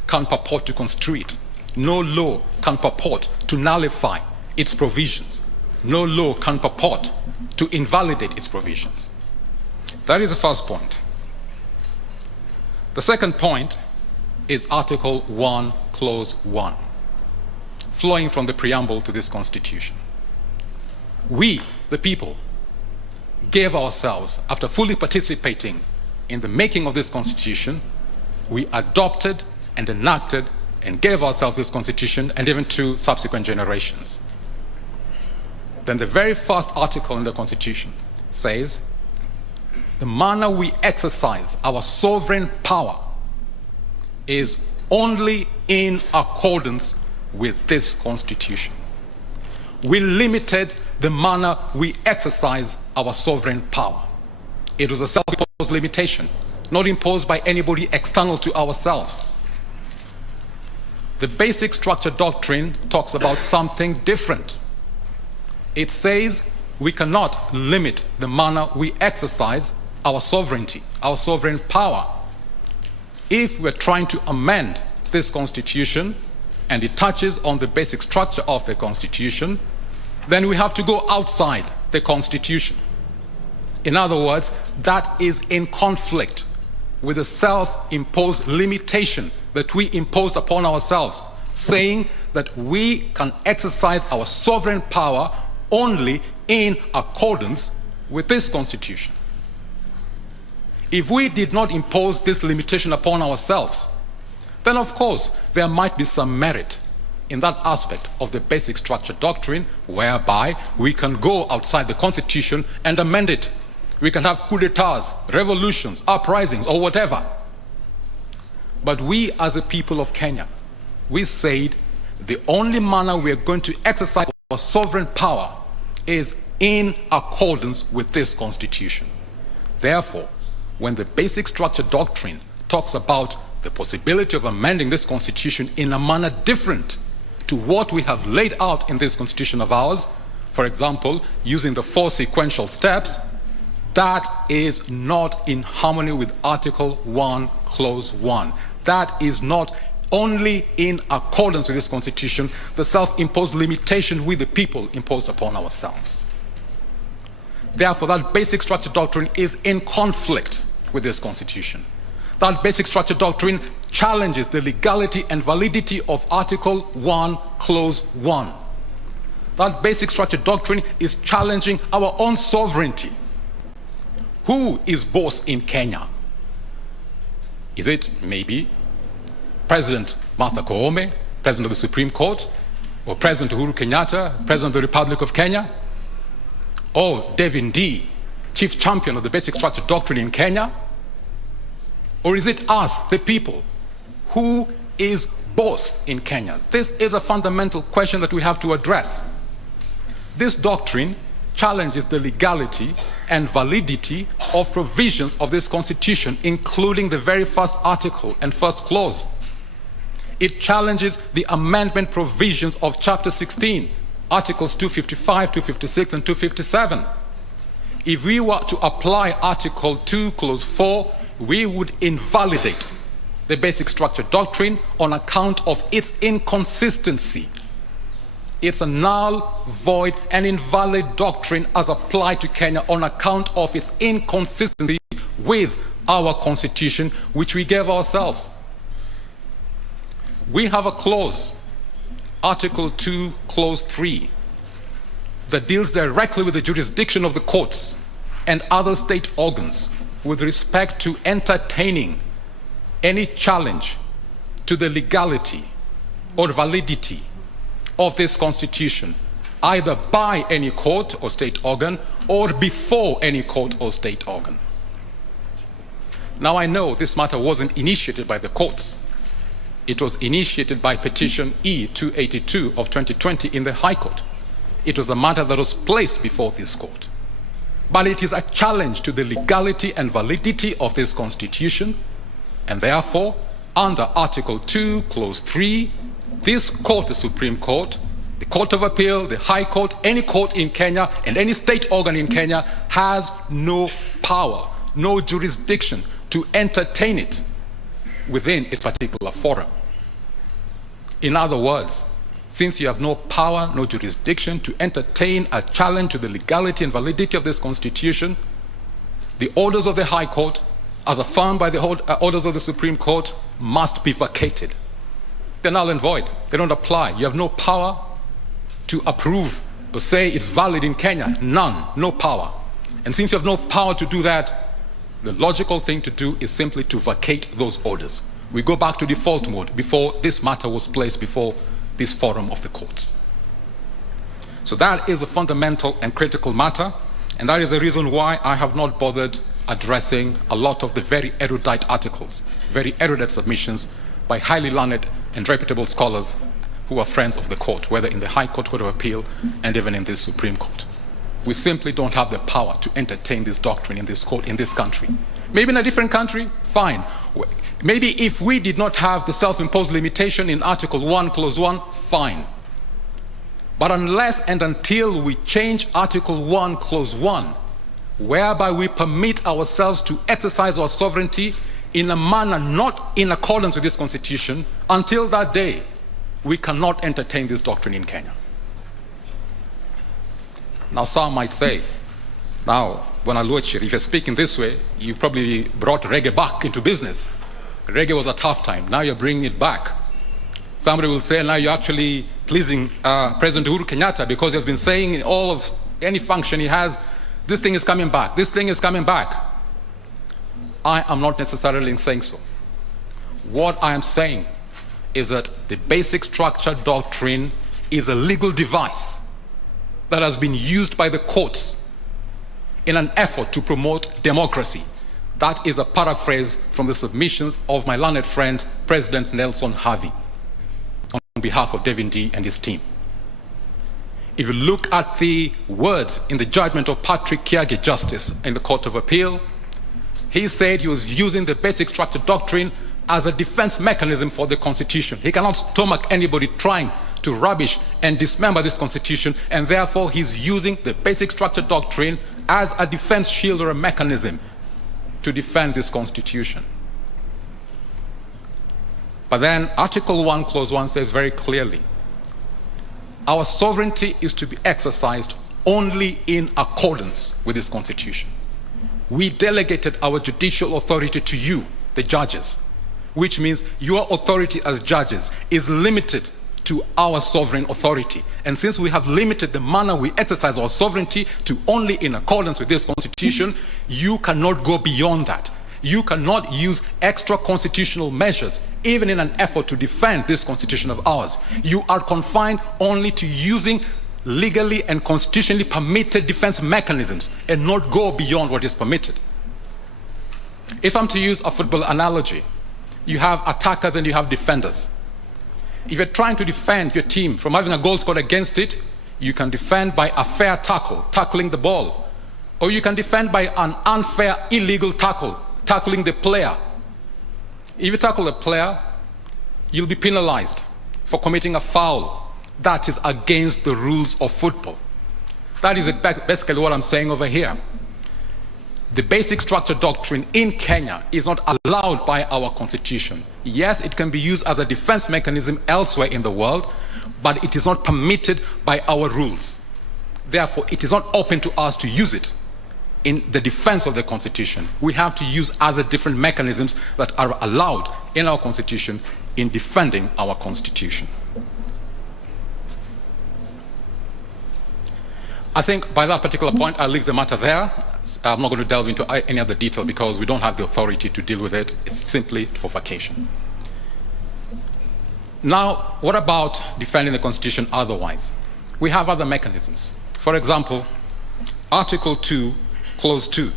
can purport to construe it. No law can purport to nullify its provisions. No law can purport to invalidate its provisions. That is the first point. The second point is Article 1, Clause 1, flowing from the preamble to this Constitution. We, the people, gave ourselves, after fully participating in the making of this Constitution, we adopted and enacted and gave ourselves this Constitution, and even to subsequent generations. Then the very first article in the Constitution says, the manner we exercise our sovereign power is only in accordance with this Constitution. We limited the manner we exercise our sovereign power. It was a self-imposed limitation, not imposed by anybody external to ourselves. The basic structure doctrine talks about something different. It says we cannot limit the manner we exercise our sovereignty, our sovereign power. If we're trying to amend this Constitution and it touches on the basic structure of the Constitution, then we have to go outside the Constitution. In other words, that is in conflict with the self-imposed limitation that we imposed upon ourselves, saying that we can exercise our sovereign power only in accordance with this Constitution. If we did not impose this limitation upon ourselves, then of course there might be some merit in that aspect of the basic structure doctrine, whereby we can go outside the Constitution and amend it. We can have coup d'etats, revolutions, uprisings, or whatever. But we as a people of Kenya, we said the only manner we are going to exercise our sovereign power is in accordance with this Constitution. Therefore, when the basic structure doctrine talks about the possibility of amending this Constitution in a manner different to what we have laid out in this Constitution of ours, for example, using the 4 sequential steps, that is not in harmony with Article 1, Clause 1. That is not only in accordance with this Constitution, the self-imposed limitation we the people imposed upon ourselves. Therefore, that basic structure doctrine is in conflict with this Constitution. That basic structure doctrine challenges the legality and validity of Article 1, Clause 1. That basic structure doctrine is challenging our own sovereignty. Who is boss in Kenya? Is it maybe President Martha Koome, President of the Supreme Court, or President Uhuru Kenyatta, President of the Republic of Kenya, or Devin D, Chief Champion of the basic structure doctrine in Kenya? Or is it us, the people? Who is boss in Kenya? This is a fundamental question that we have to address. This doctrine challenges the legality and validity of provisions of this Constitution, including the very first article and first clause. It challenges the amendment provisions of Chapter 16, Articles 255, 256, and 257. If we were to apply Article 2, Clause 4, we would invalidate the basic structure doctrine on account of its inconsistency. It's a null, void, and invalid doctrine as applied to Kenya on account of its inconsistency with our Constitution, which we gave ourselves. We have a clause, Article 2, Clause 3, that deals directly with the jurisdiction of the courts and other state organs with respect to entertaining any challenge to the legality or validity of this Constitution, either by any court or state organ or before any court or state organ. Now, I know this matter wasn't initiated by the courts. It was initiated by Petition E-282 of 2020 in the High Court. It was a matter that was placed before this court. But it is a challenge to the legality and validity of this Constitution, and therefore under Article 2, Clause 3, this court, the Supreme Court, the Court of Appeal, the High Court, any court in Kenya, and any state organ in Kenya has no power, no jurisdiction to entertain it within its particular forum. In other words, since you have no power, no jurisdiction to entertain a challenge to the legality and validity of this Constitution, the orders of the High Court, as affirmed by the orders of the Supreme Court, must be vacated. They're null and void. They don't apply. You have no power to approve or say it's valid in Kenya. None. No power. And since you have no power to do that, the logical thing to do is simply to vacate those orders. We go back to default mode before this matter was placed before this forum of the courts. So that is a fundamental and critical matter, and that is the reason why I have not bothered addressing a lot of the very erudite articles, very erudite submissions by highly learned and reputable scholars who are friends of the court, whether in the High Court, Court of Appeal, and even in the Supreme Court. We simply don't have the power to entertain this doctrine in this court, in this country. Maybe in a different country, fine. Maybe if we did not have the self-imposed limitation in Article 1, Clause 1, fine. But unless and until we change Article 1, Clause 1, whereby we permit ourselves to exercise our sovereignty in a manner not in accordance with this Constitution, until that day, we cannot entertain this doctrine in Kenya. Now, some might say, now, when if you're speaking this way, you probably brought reggae back into business. Reggae was a tough time. Now you're bringing it back. Somebody will say, now you're actually pleasing President Uhuru Kenyatta because he has been saying in all of any function he has, this thing is coming back. This thing is coming back. I am not necessarily saying so. What I am saying is that the basic structure doctrine is a legal device that has been used by the courts in an effort to promote democracy. That is a paraphrase from the submissions of my learned friend, President Nelson Harvey, on behalf of Devin D and his team. If you look at the words in the judgment of Patrick Kiage, Justice in the Court of Appeal, he said he was using the basic structure doctrine as a defense mechanism for the Constitution. He cannot stomach anybody trying to rubbish and dismember this Constitution, and therefore he's using the basic structure doctrine as a defense shield or a mechanism to defend this Constitution. But then Article 1, Clause 1 says very clearly, our sovereignty is to be exercised only in accordance with this Constitution. We delegated our judicial authority to you, the judges, which means your authority as judges is limited to our sovereign authority. And since we have limited the manner we exercise our sovereignty to only in accordance with this Constitution, you cannot go beyond that. You cannot use extra constitutional measures, even in an effort to defend this Constitution of ours. You are confined only to using legally and constitutionally permitted defense mechanisms and not go beyond what is permitted. If I'm to use a football analogy, you have attackers and you have defenders. If you're trying to defend your team from having a goal scored against it, you can defend by a fair tackle, tackling the ball. Or you can defend by an unfair, illegal tackle, tackling the player. If you tackle a player, you'll be penalized for committing a foul. That is against the rules of football. That is basically what I'm saying over here. The basic structure doctrine in Kenya is not allowed by our Constitution. Yes, it can be used as a defense mechanism elsewhere in the world, but it is not permitted by our rules. Therefore, it is not open to us to use it in the defense of the Constitution. We have to use other different mechanisms that are allowed in our Constitution in defending our Constitution. I think by that particular point, I'll leave the matter there. I'm not going to delve into any other detail because we don't have the authority to deal with it. It's simply for vacation. Now, what about defending the Constitution otherwise? We have other mechanisms. For example, Article 2, Clause 2.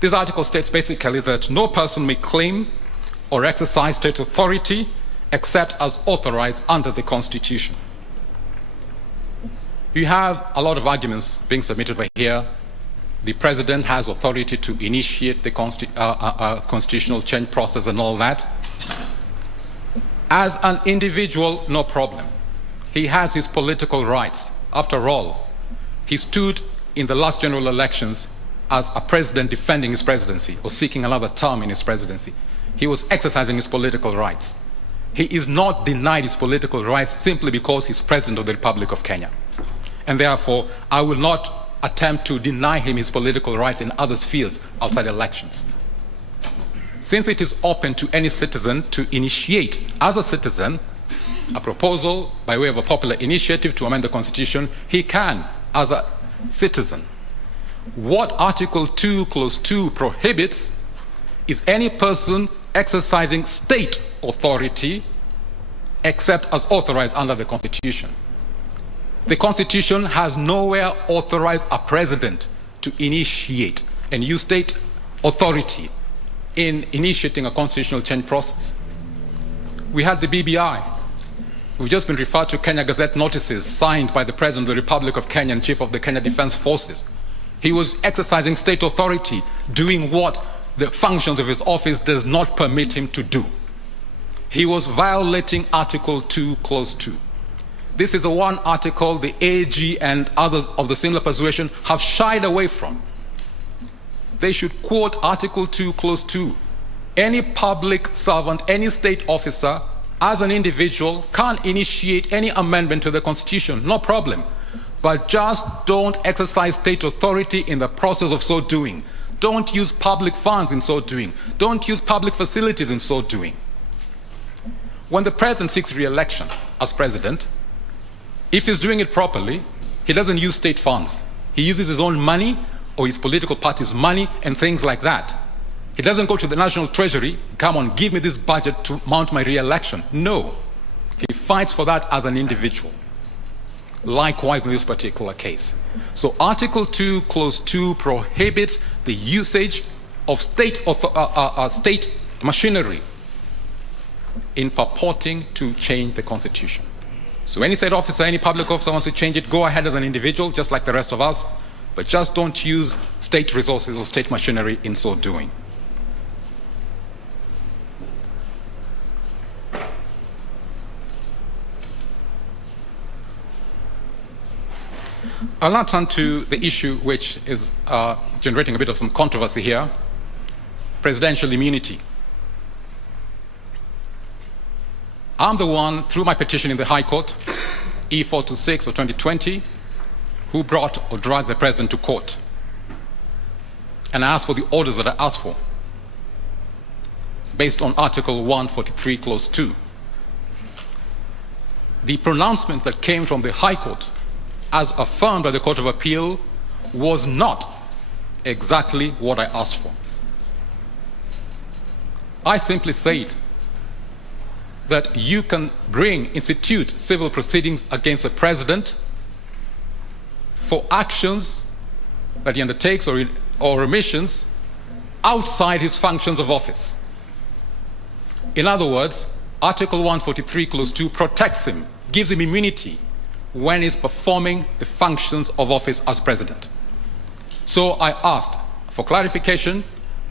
This article states basically that no person may claim or exercise state authority except as authorized under the Constitution. You have a lot of arguments being submitted by here the president has authority to initiate the constitutional change process and all that. As an individual, no problem. He has his political rights. After all, he stood in the last general elections as a president defending his presidency or seeking another term in his presidency. He was exercising his political rights. He is not denied his political rights simply because he's president of the Republic of Kenya. And therefore, I will not attempt to deny him his political rights in other spheres outside elections. Since it is open to any citizen to initiate, as a citizen, a proposal by way of a popular initiative to amend the Constitution, he can, as a citizen. What Article 2, Clause 2 prohibits is any person exercising state authority except as authorized under the Constitution. The Constitution has nowhere authorized a president to initiate and use state authority in initiating a constitutional change process. We had the BBI. We've just been referred to Kenya Gazette notices signed by the President of the Republic of Kenya and Chief of the Kenya Defense Forces. He was exercising state authority, doing what the functions of his office does not permit him to do. He was violating Article 2, Clause 2. This is the one article the AG and others of the similar persuasion have shied away from. They should quote Article 2, Clause 2. Any public servant, any state officer, as an individual, can initiate any amendment to the Constitution, no problem. But just don't exercise state authority in the process of so doing. Don't use public funds in so doing. Don't use public facilities in so doing. When the president seeks re-election as president, if he's doing it properly, he doesn't use state funds. He uses his own money or his political party's money and things like that. He doesn't go to the National Treasury, come on, give me this budget to mount my re-election. No. He fights for that as an individual. Likewise in this particular case. So Article 2, Clause 2 prohibits the usage of state machinery in purporting to change the Constitution. So any state officer, any public officer wants to change it, go ahead as an individual, just like the rest of us, but just don't use state resources or state machinery in so doing. I'll now turn to the issue which is generating a bit of some controversy here, presidential immunity. I'm the one, through my petition in the High Court, E426 of 2020, who brought or dragged the president to court. And I asked for the orders that I asked for, based on Article 143, Clause 2. The pronouncement that came from the High Court, as affirmed by the Court of Appeal, was not exactly what I asked for. I simply said that you can institute civil proceedings against a president for actions that he undertakes or omissions outside his functions of office. In other words, Article 143, Clause 2 protects him, gives him immunity when he's performing the functions of office as president. So I asked for clarification.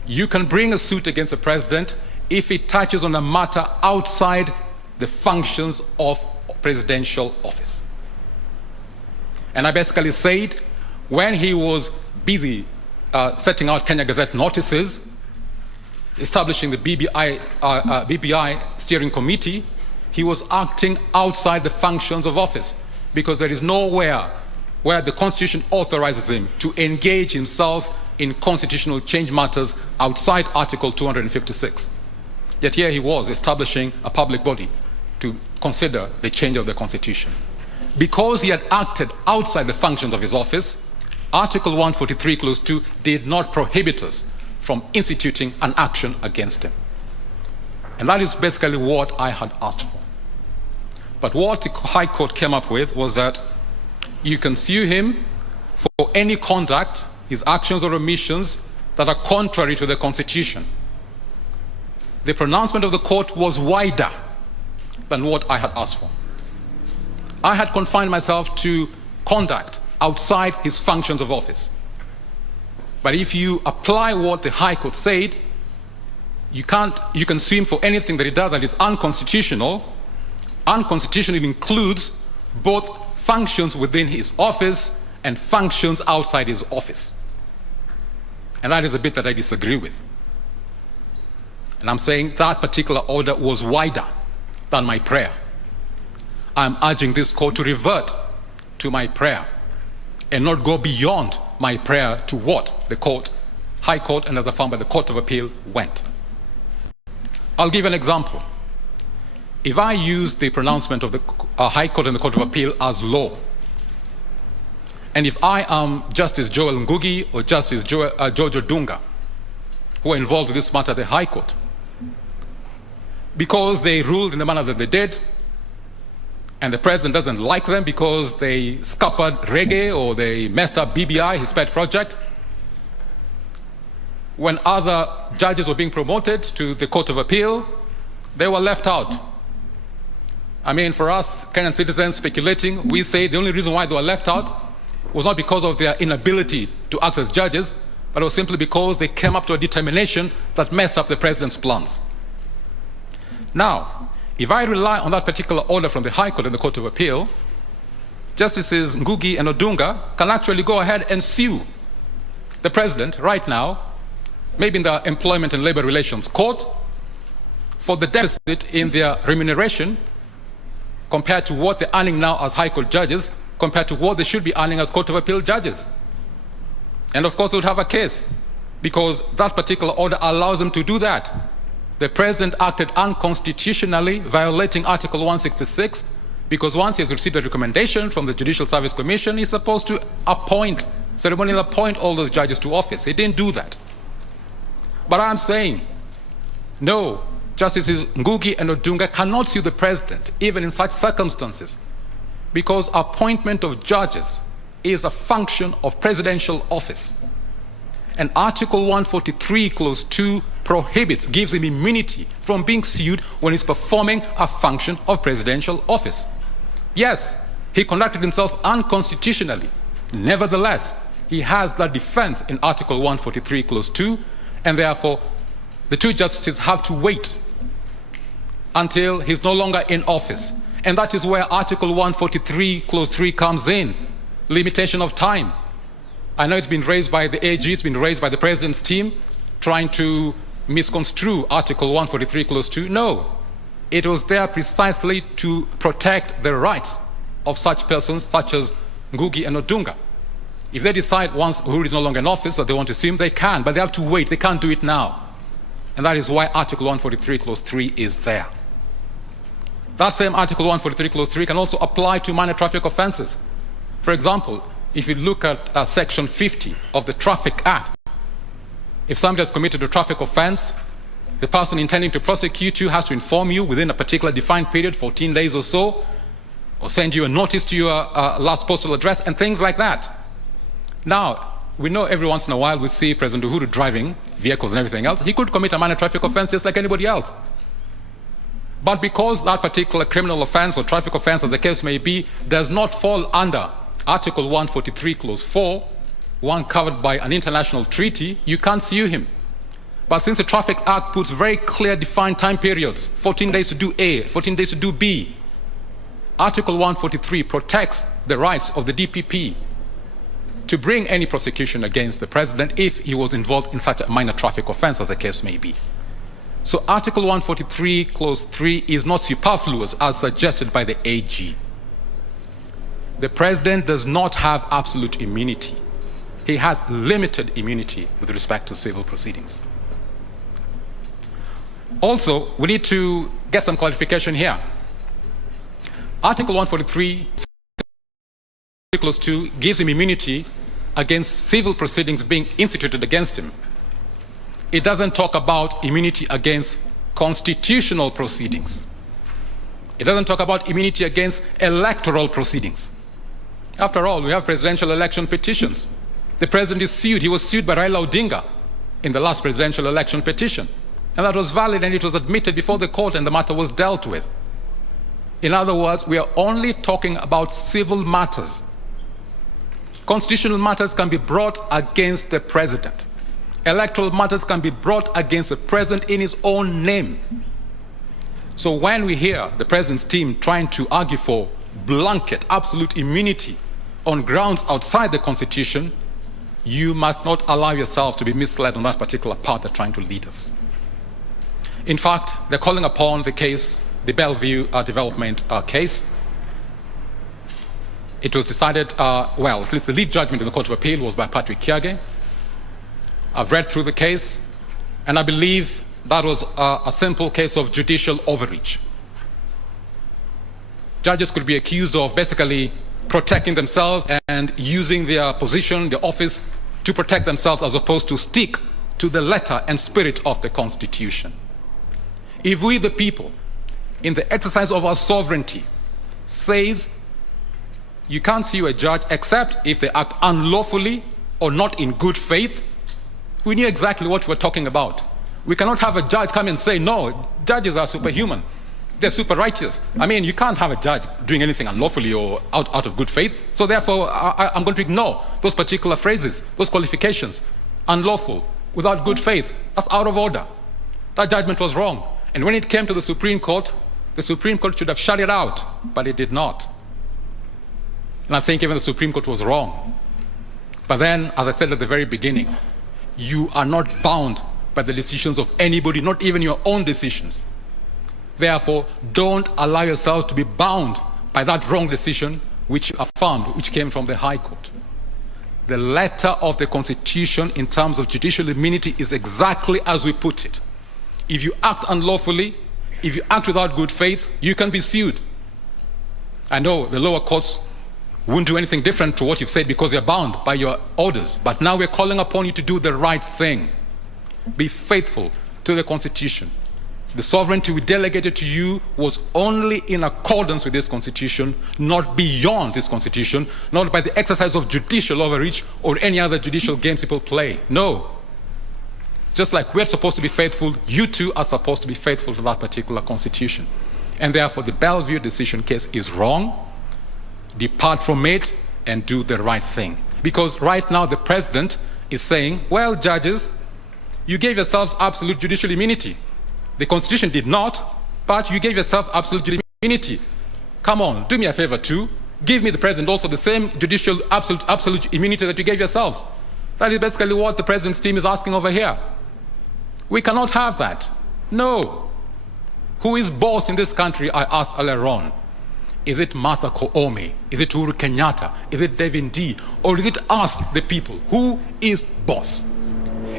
You can bring a suit against a president if it touches on a matter outside the functions of presidential office. And I basically said, when he was busy setting out Kenya Gazette notices, establishing the BBI steering committee, he was acting outside the functions of office, because there is nowhere where the Constitution authorizes him to engage himself in constitutional change matters outside Article 256. Yet here he was establishing a public body to consider the change of the Constitution. Because he had acted outside the functions of his office, Article 143, Clause 2 did not prohibit us from instituting an action against him. And that is basically what I had asked for. But what the High Court came up with was that you can sue him for any conduct, his actions or omissions, that are contrary to the Constitution. The pronouncement of the court was wider than what I had asked for. I had confined myself to conduct outside his functions of office. But if you apply what the High Court said, you can sue him for anything that he does that is unconstitutional. Unconstitutional includes both functions within his office and functions outside his office. And that is a bit that I disagree with. And I'm saying that particular order was wider than my prayer. I'm urging this court to revert to my prayer and not go beyond my prayer to what the court, High Court and as affirmed by the Court of Appeal, went. I'll give an example. If I use the pronouncement of the High Court and the Court of Appeal as law, and if I am Justice Joel Ngugi or Justice George Odunga, who are involved with this matter at the High Court, because they ruled in the manner that they did, and the president doesn't like them because they scuppered reggae or they messed up BBI, his pet project, when other judges were being promoted to the Court of Appeal, they were left out. I mean, for us Kenyan citizens speculating, we say the only reason why they were left out was not because of their inability to act as judges, but it was simply because they came up to a determination that messed up the president's plans. Now, if I rely on that particular order from the High Court and the Court of Appeal, Justices Ngugi and Odunga can actually go ahead and sue the president right now, maybe in the Employment and Labor Relations Court, for the deficit in their remuneration compared to what they're earning now as High Court judges, compared to what they should be earning as Court of Appeal judges. And of course they would have a case, because that particular order allows them to do that. The president acted unconstitutionally, violating Article 166, because once he has received a recommendation from the Judicial Service Commission, he's supposed to ceremonially appoint all those judges to office. He didn't do that. But I'm saying, no, Justices Ngugi and Odunga cannot sue the president, even in such circumstances, because appointment of judges is a function of presidential office. And Article 143, Clause 2 prohibits, gives him immunity from being sued when he's performing a function of presidential office. Yes, he conducted himself unconstitutionally. Nevertheless, he has that defense in Article 143, Clause 2, and therefore the two justices have to wait until he's no longer in office. And that is where Article 143, Clause 3 comes in, limitation of time. I know it's been raised by the AG, it's been raised by the president's team, trying to misconstrue Article 143, Clause 2. No, it was there precisely to protect the rights of such persons, such as Ngugi and Odunga. If they decide once Uhuru is no longer in office that they want to sue him, they can, but they have to wait. They can't do it now. And that is why Article 143, Clause 3 is there. That same Article 143, Clause 3 can also apply to minor traffic offenses. For example, if you look at Section 50 of the Traffic Act, if somebody has committed a traffic offense, the person intending to prosecute you has to inform you within a particular defined period, 14 days or so, or send you a notice to your last postal address and things like that. Now, we know every once in a while we see President Uhuru driving vehicles and everything else. He could commit a minor traffic offense just like anybody else. But because that particular criminal offense or traffic offense, as the case may be, does not fall under Article 143, Clause 4, one covered by an international treaty, you can't sue him. But since the Traffic Act puts very clear defined time periods, 14 days to do A, 14 days to do B, Article 143 protects the rights of the DPP to bring any prosecution against the president if he was involved in such a minor traffic offense, as the case may be. So Article 143, Clause 3 is not superfluous as suggested by the AG. The president does not have absolute immunity. He has limited immunity with respect to civil proceedings. Also, we need to get some clarification here. Article 143, Clause 2 gives him immunity against civil proceedings being instituted against him. It doesn't talk about immunity against constitutional proceedings. It doesn't talk about immunity against electoral proceedings. After all, we have presidential election petitions. The president is sued. He was sued by Raila Odinga in the last presidential election petition. And that was valid and it was admitted before the court and the matter was dealt with. In other words, we are only talking about civil matters. Constitutional matters can be brought against the president. Electoral matters can be brought against the president in his own name. So when we hear the president's team trying to argue for blanket, absolute immunity on grounds outside the Constitution, you must not allow yourself to be misled on that particular path they're trying to lead us. In fact, they're calling upon the case, the Bellevue development case. It was decided, well, at least the lead judgment in the Court of Appeal was by Patrick Kiage. I've read through the case, and I believe that was a simple case of judicial overreach. Judges could be accused of basically protecting themselves and using their position, their office, to protect themselves as opposed to stick to the letter and spirit of the Constitution. If we, the people, in the exercise of our sovereignty, says you can't sue a judge except if they act unlawfully or not in good faith, we knew exactly what we're talking about. We cannot have a judge come and say, no, judges are superhuman. They're super righteous. I mean, you can't have a judge doing anything unlawfully or out of good faith. So therefore, I'm going to ignore those particular phrases, those qualifications. Unlawful, without good faith, that's out of order. That judgment was wrong. And when it came to the Supreme Court should have shut it out, but it did not. And I think even the Supreme Court was wrong. But then, as I said at the very beginning, you are not bound by the decisions of anybody, not even your own decisions. Therefore, don't allow yourself to be bound by that wrong decision which you affirmed, which came from the High Court. The letter of the Constitution in terms of judicial immunity is exactly as we put it. If you act unlawfully, if you act without good faith, you can be sued. I know the lower courts wouldn't do anything different to what you've said because you're bound by your orders. But now we're calling upon you to do the right thing. Be faithful to the Constitution. The sovereignty we delegated to you was only in accordance with this Constitution, not beyond this Constitution, not by the exercise of judicial overreach or any other judicial games people play. No. Just like we're supposed to be faithful, you too are supposed to be faithful to that particular Constitution. And therefore, the Bellevue decision case is wrong. Depart from it and do the right thing. Because right now the president is saying, well, judges, you gave yourselves absolute judicial immunity. The Constitution did not, but you gave yourself absolute judicial immunity. Come on, do me a favor too. Give me, the president, also the same judicial absolute immunity that you gave yourselves. That is basically what the president's team is asking over here. We cannot have that. No. Who is boss in this country, I asked earlier on. Is it Martha Koome? Is it Uhuru Kenyatta? Is it Devin D? Or is it us, the people? Who is boss?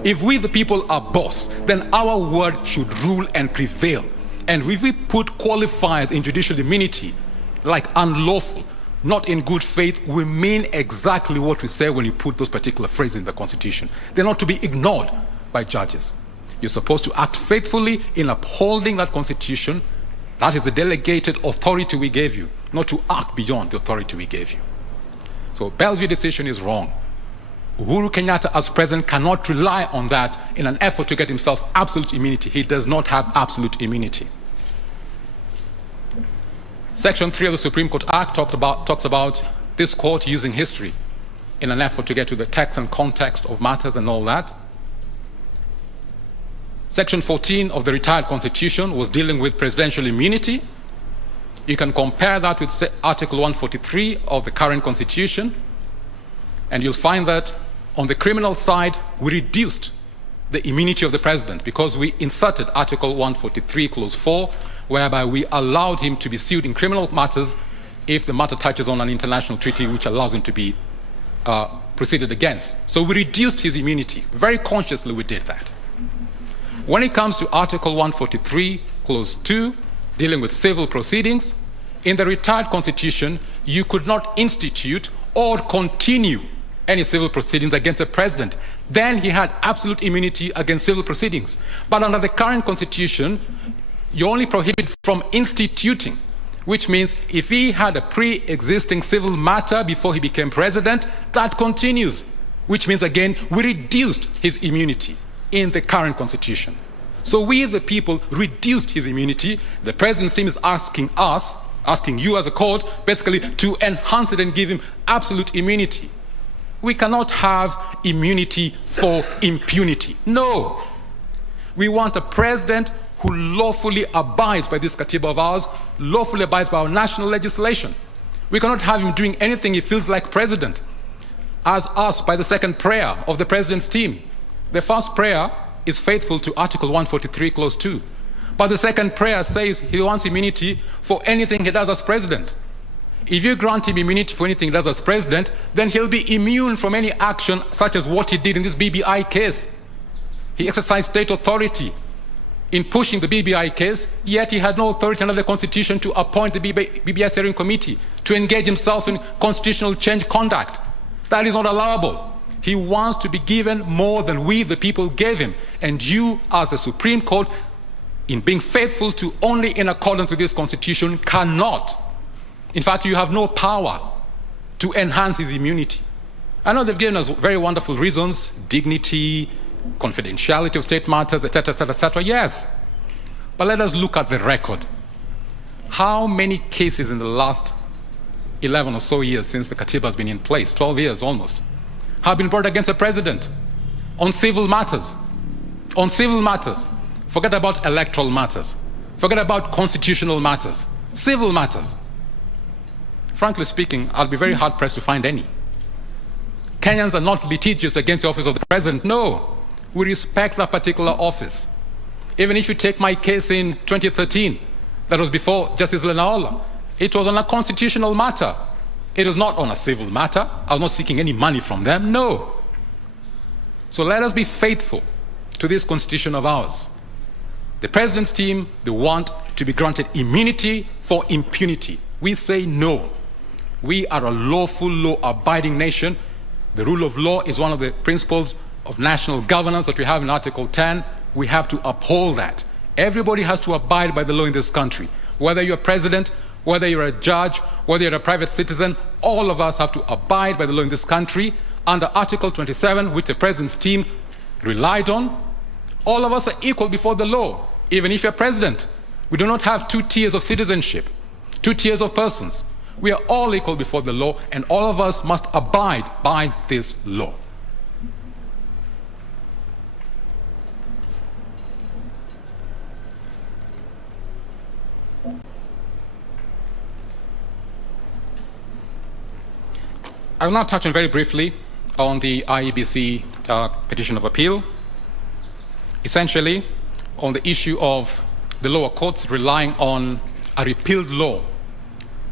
If we, the people, are boss, then our word should rule and prevail. And if we put qualifiers in judicial immunity, like unlawful, not in good faith, we mean exactly what we say when you put those particular phrases in the Constitution. They're not to be ignored by judges. You're supposed to act faithfully in upholding that Constitution. That is the delegated authority we gave you, not to act beyond the authority we gave you. So Bellevue decision is wrong. Uhuru Kenyatta as president cannot rely on that in an effort to get himself absolute immunity. He does not have absolute immunity. Section 3 of the Supreme Court Act talks about this court using history in an effort to get to the text and context of matters and all that. Section 14 of the retired Constitution was dealing with presidential immunity. You can compare that with Article 143 of the current Constitution, and you'll find that on the criminal side, we reduced the immunity of the president because we inserted Article 143, Clause 4, whereby we allowed him to be sued in criminal matters if the matter touches on an international treaty which allows him to be proceeded against. So we reduced his immunity. Very consciously we did that. When it comes to Article 143, Clause 2, dealing with civil proceedings, in the retired Constitution, you could not institute or continue any civil proceedings against a president. Then he had absolute immunity against civil proceedings. But under the current Constitution, you're only prohibited from instituting, which means if he had a pre-existing civil matter before he became president, that continues, which means again, we reduced his immunity in the current Constitution. So we, the people, reduced his immunity. The president's team is asking us, asking you as a court, basically to enhance it and give him absolute immunity. We cannot have immunity for impunity. No. We want a president who lawfully abides by this katiba of ours, lawfully abides by our national legislation. We cannot have him doing anything he feels like president, as asked by the second prayer of the president's team. The first prayer is faithful to Article 143, Clause 2. But the second prayer says he wants immunity for anything he does as president. If you grant him immunity for anything he does as president, then he'll be immune from any action such as what he did in this BBI case. He exercised state authority in pushing the BBI case, yet he had no authority under the Constitution to appoint the BBI Hearing Committee, to engage himself in constitutional change conduct. That is not allowable. He wants to be given more than we, the people, gave him. And you, as the Supreme Court, in being faithful to only in accordance with this Constitution, cannot. In fact, you have no power to enhance his immunity. I know they've given us very wonderful reasons, dignity, confidentiality of state matters, etc., etc., etc. Yes. But let us look at the record. How many cases in the last 11 or so years since the Katiba has been in place, 12 years almost, have been brought against the president on civil matters? On civil matters. Forget about electoral matters. Forget about constitutional matters. Civil matters. Frankly speaking, I'll be very hard-pressed to find any. Kenyans are not litigious against the office of the president. No. We respect that particular office. Even if you take my case in 2013, that was before Justice Lenaola, it was on a constitutional matter. It was not on a civil matter. I was not seeking any money from them. No. So let us be faithful to this constitution of ours. The president's team, they want to be granted immunity for impunity. We say no. We are a lawful, law-abiding nation. The rule of law is one of the principles of national governance that we have in Article 10. We have to uphold that. Everybody has to abide by the law in this country. Whether you're president, whether you're a judge, whether you're a private citizen, all of us have to abide by the law in this country. Under Article 27, which the president's team relied on, all of us are equal before the law, even if you're president. We do not have two tiers of citizenship, two tiers of persons. We are all equal before the law, and all of us must abide by this law. I will now touch on very briefly on the IEBC petition of appeal, essentially on the issue of the lower courts relying on a repealed law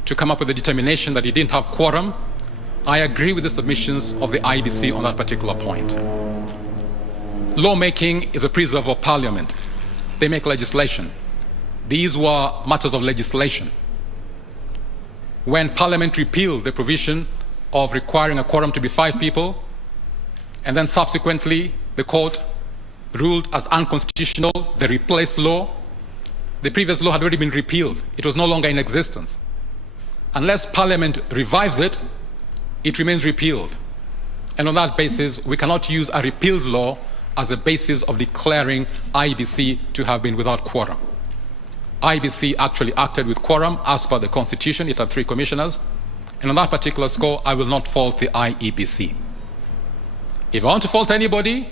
to come up with a determination that it didn't have quorum. I agree with the submissions of the IEBC on that particular point. Lawmaking is a preserve of parliament. They make legislation. These were matters of legislation. When parliament repealed the provision of requiring a quorum to be 5 people, and then subsequently the court ruled as unconstitutional the replaced law, the previous law had already been repealed. It was no longer in existence. Unless Parliament revives it, it remains repealed. And on that basis, we cannot use a repealed law as a basis of declaring IEBC to have been without quorum. IEBC actually acted with quorum as per the Constitution. It had 3 commissioners. And on that particular score, I will not fault the IEBC. If I want to fault anybody,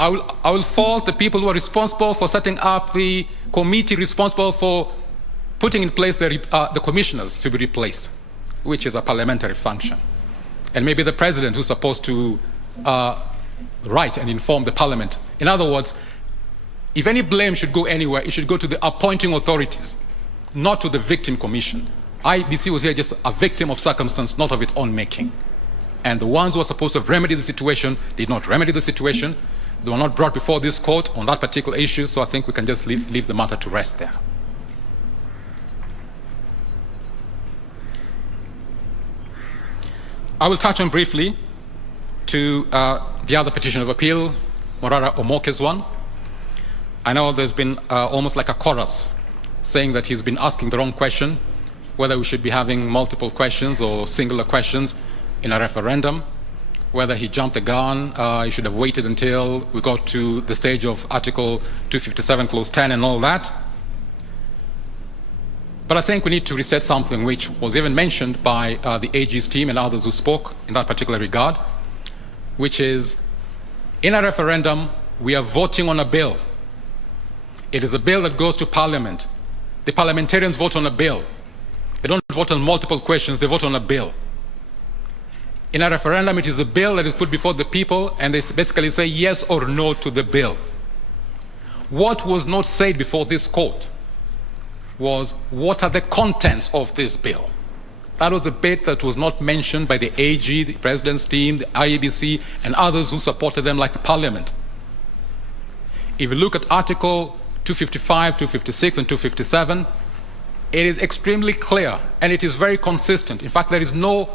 I will fault the people who are responsible for setting up the committee responsible for putting in place the commissioners to be replaced, which is a parliamentary function. And maybe the president who's supposed to write and inform the parliament. In other words, if any blame should go anywhere, it should go to the appointing authorities, not to the victim commission. IEBC was here just a victim of circumstance, not of its own making. And the ones who are supposed to have remedied the situation did not remedy the situation. They were not brought before this court on that particular issue, so I think we can just leave the matter to rest there. I will touch on briefly to the other petition of appeal, Morara Omoke's one. I know there's been almost like a chorus saying that he's been asking the wrong question, whether we should be having multiple questions or singular questions in a referendum, whether he jumped the gun, he should have waited until we got to the stage of Article 257, Clause 10 and all that. But I think we need to restate something which was even mentioned by the AG's team and others who spoke in that particular regard. which is, in a referendum, we are voting on a bill. It is a bill that goes to Parliament. The parliamentarians vote on a bill. They don't vote on multiple questions, they vote on a bill. In a referendum, it is a bill that is put before the people, and they basically say yes or no to the bill. What was not said before this court was, what are the contents of this bill? That was a bit that was not mentioned by the AG, the President's team, the IEBC, and others who supported them, like the Parliament. If you look at Article 255, 256, and 257, it is extremely clear, and it is very consistent. In fact, there is no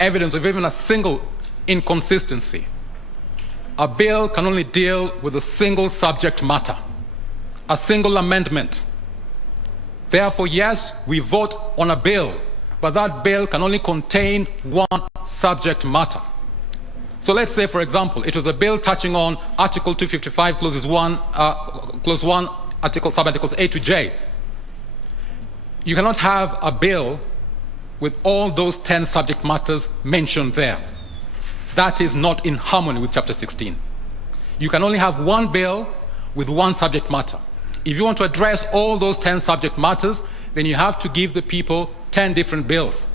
evidence of even a single inconsistency. A bill can only deal with a single subject matter, a single amendment. Therefore, yes, we vote on a bill, but that bill can only contain one subject matter. So let's say, for example, it was a bill touching on Article 255, Clause 1, Sub-Articles A to J. You cannot have a bill with all those 10 subject matters mentioned there. That is not in harmony with Chapter 16. You can only have one bill with one subject matter. If you want to address all those 10 subject matters, then you have to give the people 10 different bills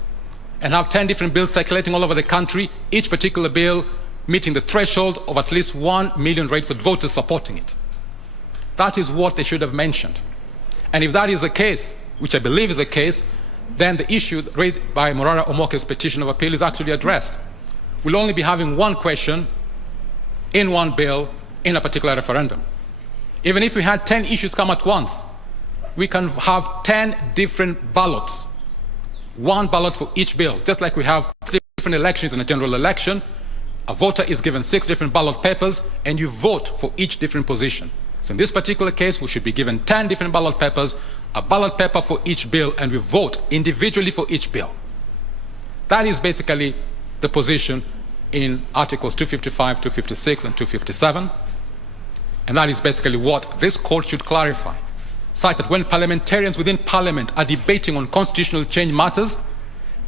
and have 10 different bills circulating all over the country, each particular bill meeting the threshold of at least 1 million registered voters supporting it. That is what they should have mentioned. And if that is the case, which I believe is the case, then the issue raised by Morara Omoke's petition of appeal is actually addressed. We'll only be having one question in one bill in a particular referendum. Even if we had 10 issues come at once, we can have 10 different ballots, one ballot for each bill, just like we have 3 different elections in a general election. A voter is given 6 different ballot papers, and you vote for each different position. So in this particular case, we should be given 10 different ballot papers, a ballot paper for each bill, and we vote individually for each bill. That is basically the position in Articles 255, 256, and 257. And that is basically what this court should clarify. Such that when parliamentarians within Parliament are debating on constitutional change matters,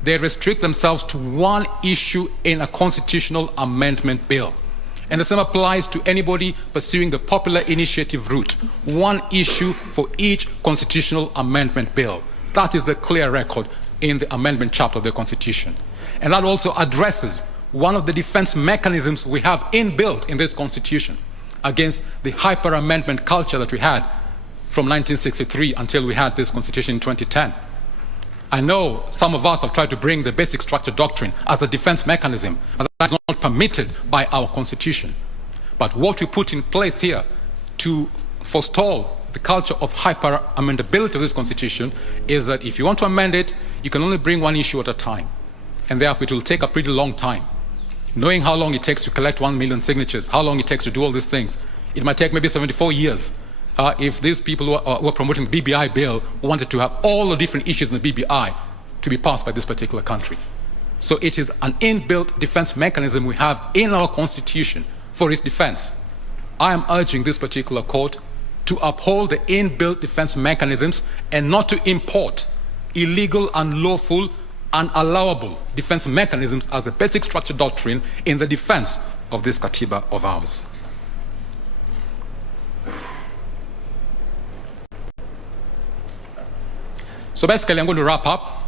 they restrict themselves to one issue in a constitutional amendment bill. And the same applies to anybody pursuing the popular initiative route. One issue for each constitutional amendment bill. That is the clear record in the amendment chapter of the Constitution. And that also addresses one of the defense mechanisms we have inbuilt in this Constitution against the hyper-amendment culture that we had from 1963 until we had this Constitution in 2010. I know some of us have tried to bring the basic structure doctrine as a defense mechanism, and that is not permitted by our Constitution. But what we put in place here to forestall the culture of hyper-amendability of this Constitution is that if you want to amend it, you can only bring one issue at a time. And therefore, it will take a pretty long time. Knowing how long it takes to collect 1 million signatures, how long it takes to do all these things, it might take maybe 74 years. If these people who are promoting the BBI bill wanted to have all the different issues in the BBI to be passed by this particular country. So it is an inbuilt defense mechanism we have in our Constitution for its defense. I am urging this particular court to uphold the inbuilt defense mechanisms and not to import illegal, unlawful, unallowable defense mechanisms as a basic structure doctrine in the defense of this Katiba of ours. So basically, I'm going to wrap up,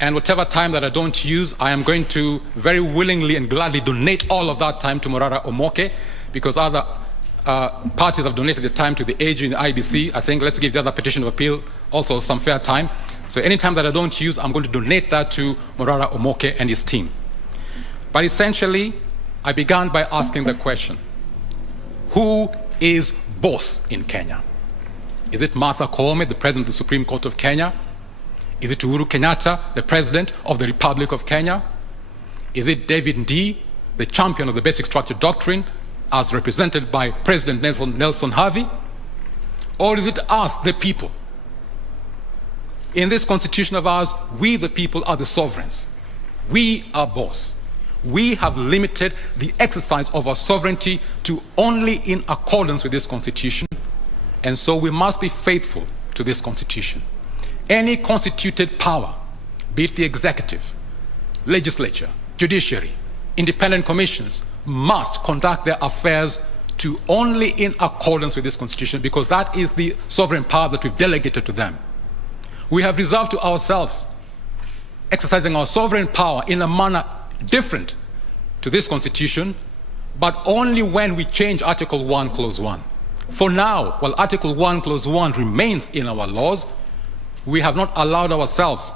and whatever time that I don't use, I am going to very willingly and gladly donate all of that time to Morara Omoke, because other parties have donated the time to the AG and the IBC. I think let's give the other petition of appeal also some fair time. So any time that I don't use, I'm going to donate that to Morara Omoke and his team. But essentially, I began by asking the question, who is boss in Kenya? Is it Martha Koome, the President of the Supreme Court of Kenya? Is it Uhuru Kenyatta, the President of the Republic of Kenya? Is it David Ndii, the champion of the basic structure doctrine, as represented by President Nelson Harvey? Or is it us, the people? In this Constitution of ours, we the people are the sovereigns. We are boss. We have limited the exercise of our sovereignty to only in accordance with this Constitution, and so we must be faithful to this Constitution. Any constituted power, be it the executive, legislature, judiciary, independent commissions must conduct their affairs to only in accordance with this constitution, because that is the sovereign power that we've delegated to them. We have reserved to ourselves exercising our sovereign power in a manner different to this constitution, but only when we change Article 1, Clause 1. For now, while Article 1, Clause 1 remains in our laws, we have not allowed ourselves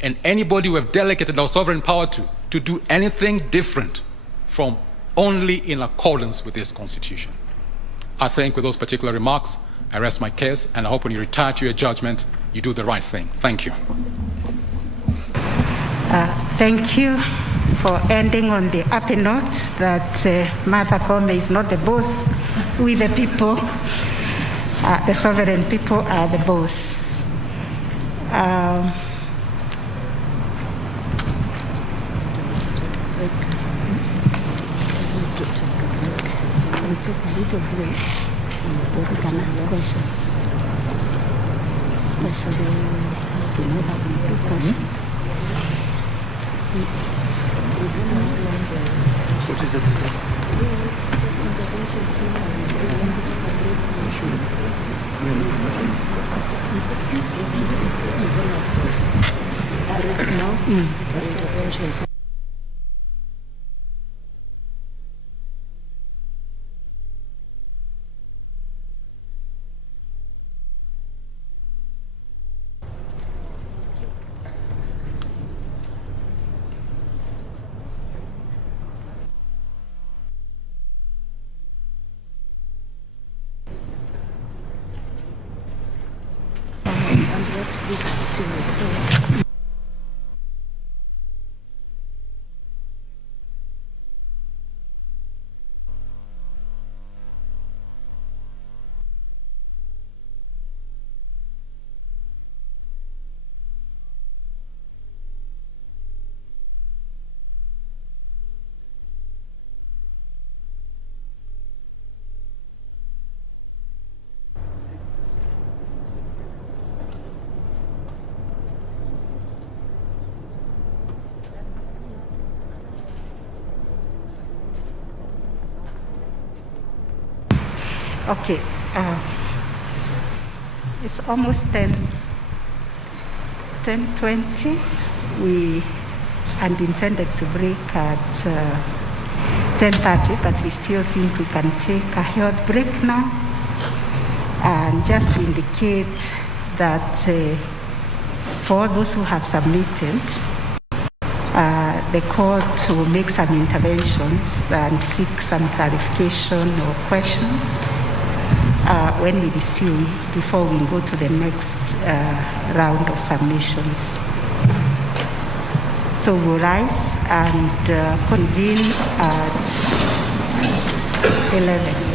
and anybody we have delegated our sovereign power to do anything different from only in accordance with this constitution. I think with those particular remarks, I rest my case, and I hope when you retire to your judgment, you do the right thing. Thank you. Thank you for ending on the happy note that Martha Koome is not the boss. We the people, the sovereign people are the boss. Take a little break and we can ask questions. Okay, it's almost 10:20. We had intended to break at 10:30, but we still think we can take a short break now. And just to indicate that for those who have submitted, the court will make some interventions and seek some clarification or questions when we resume, before we go to the next round of submissions. So we'll rise and convene at 11.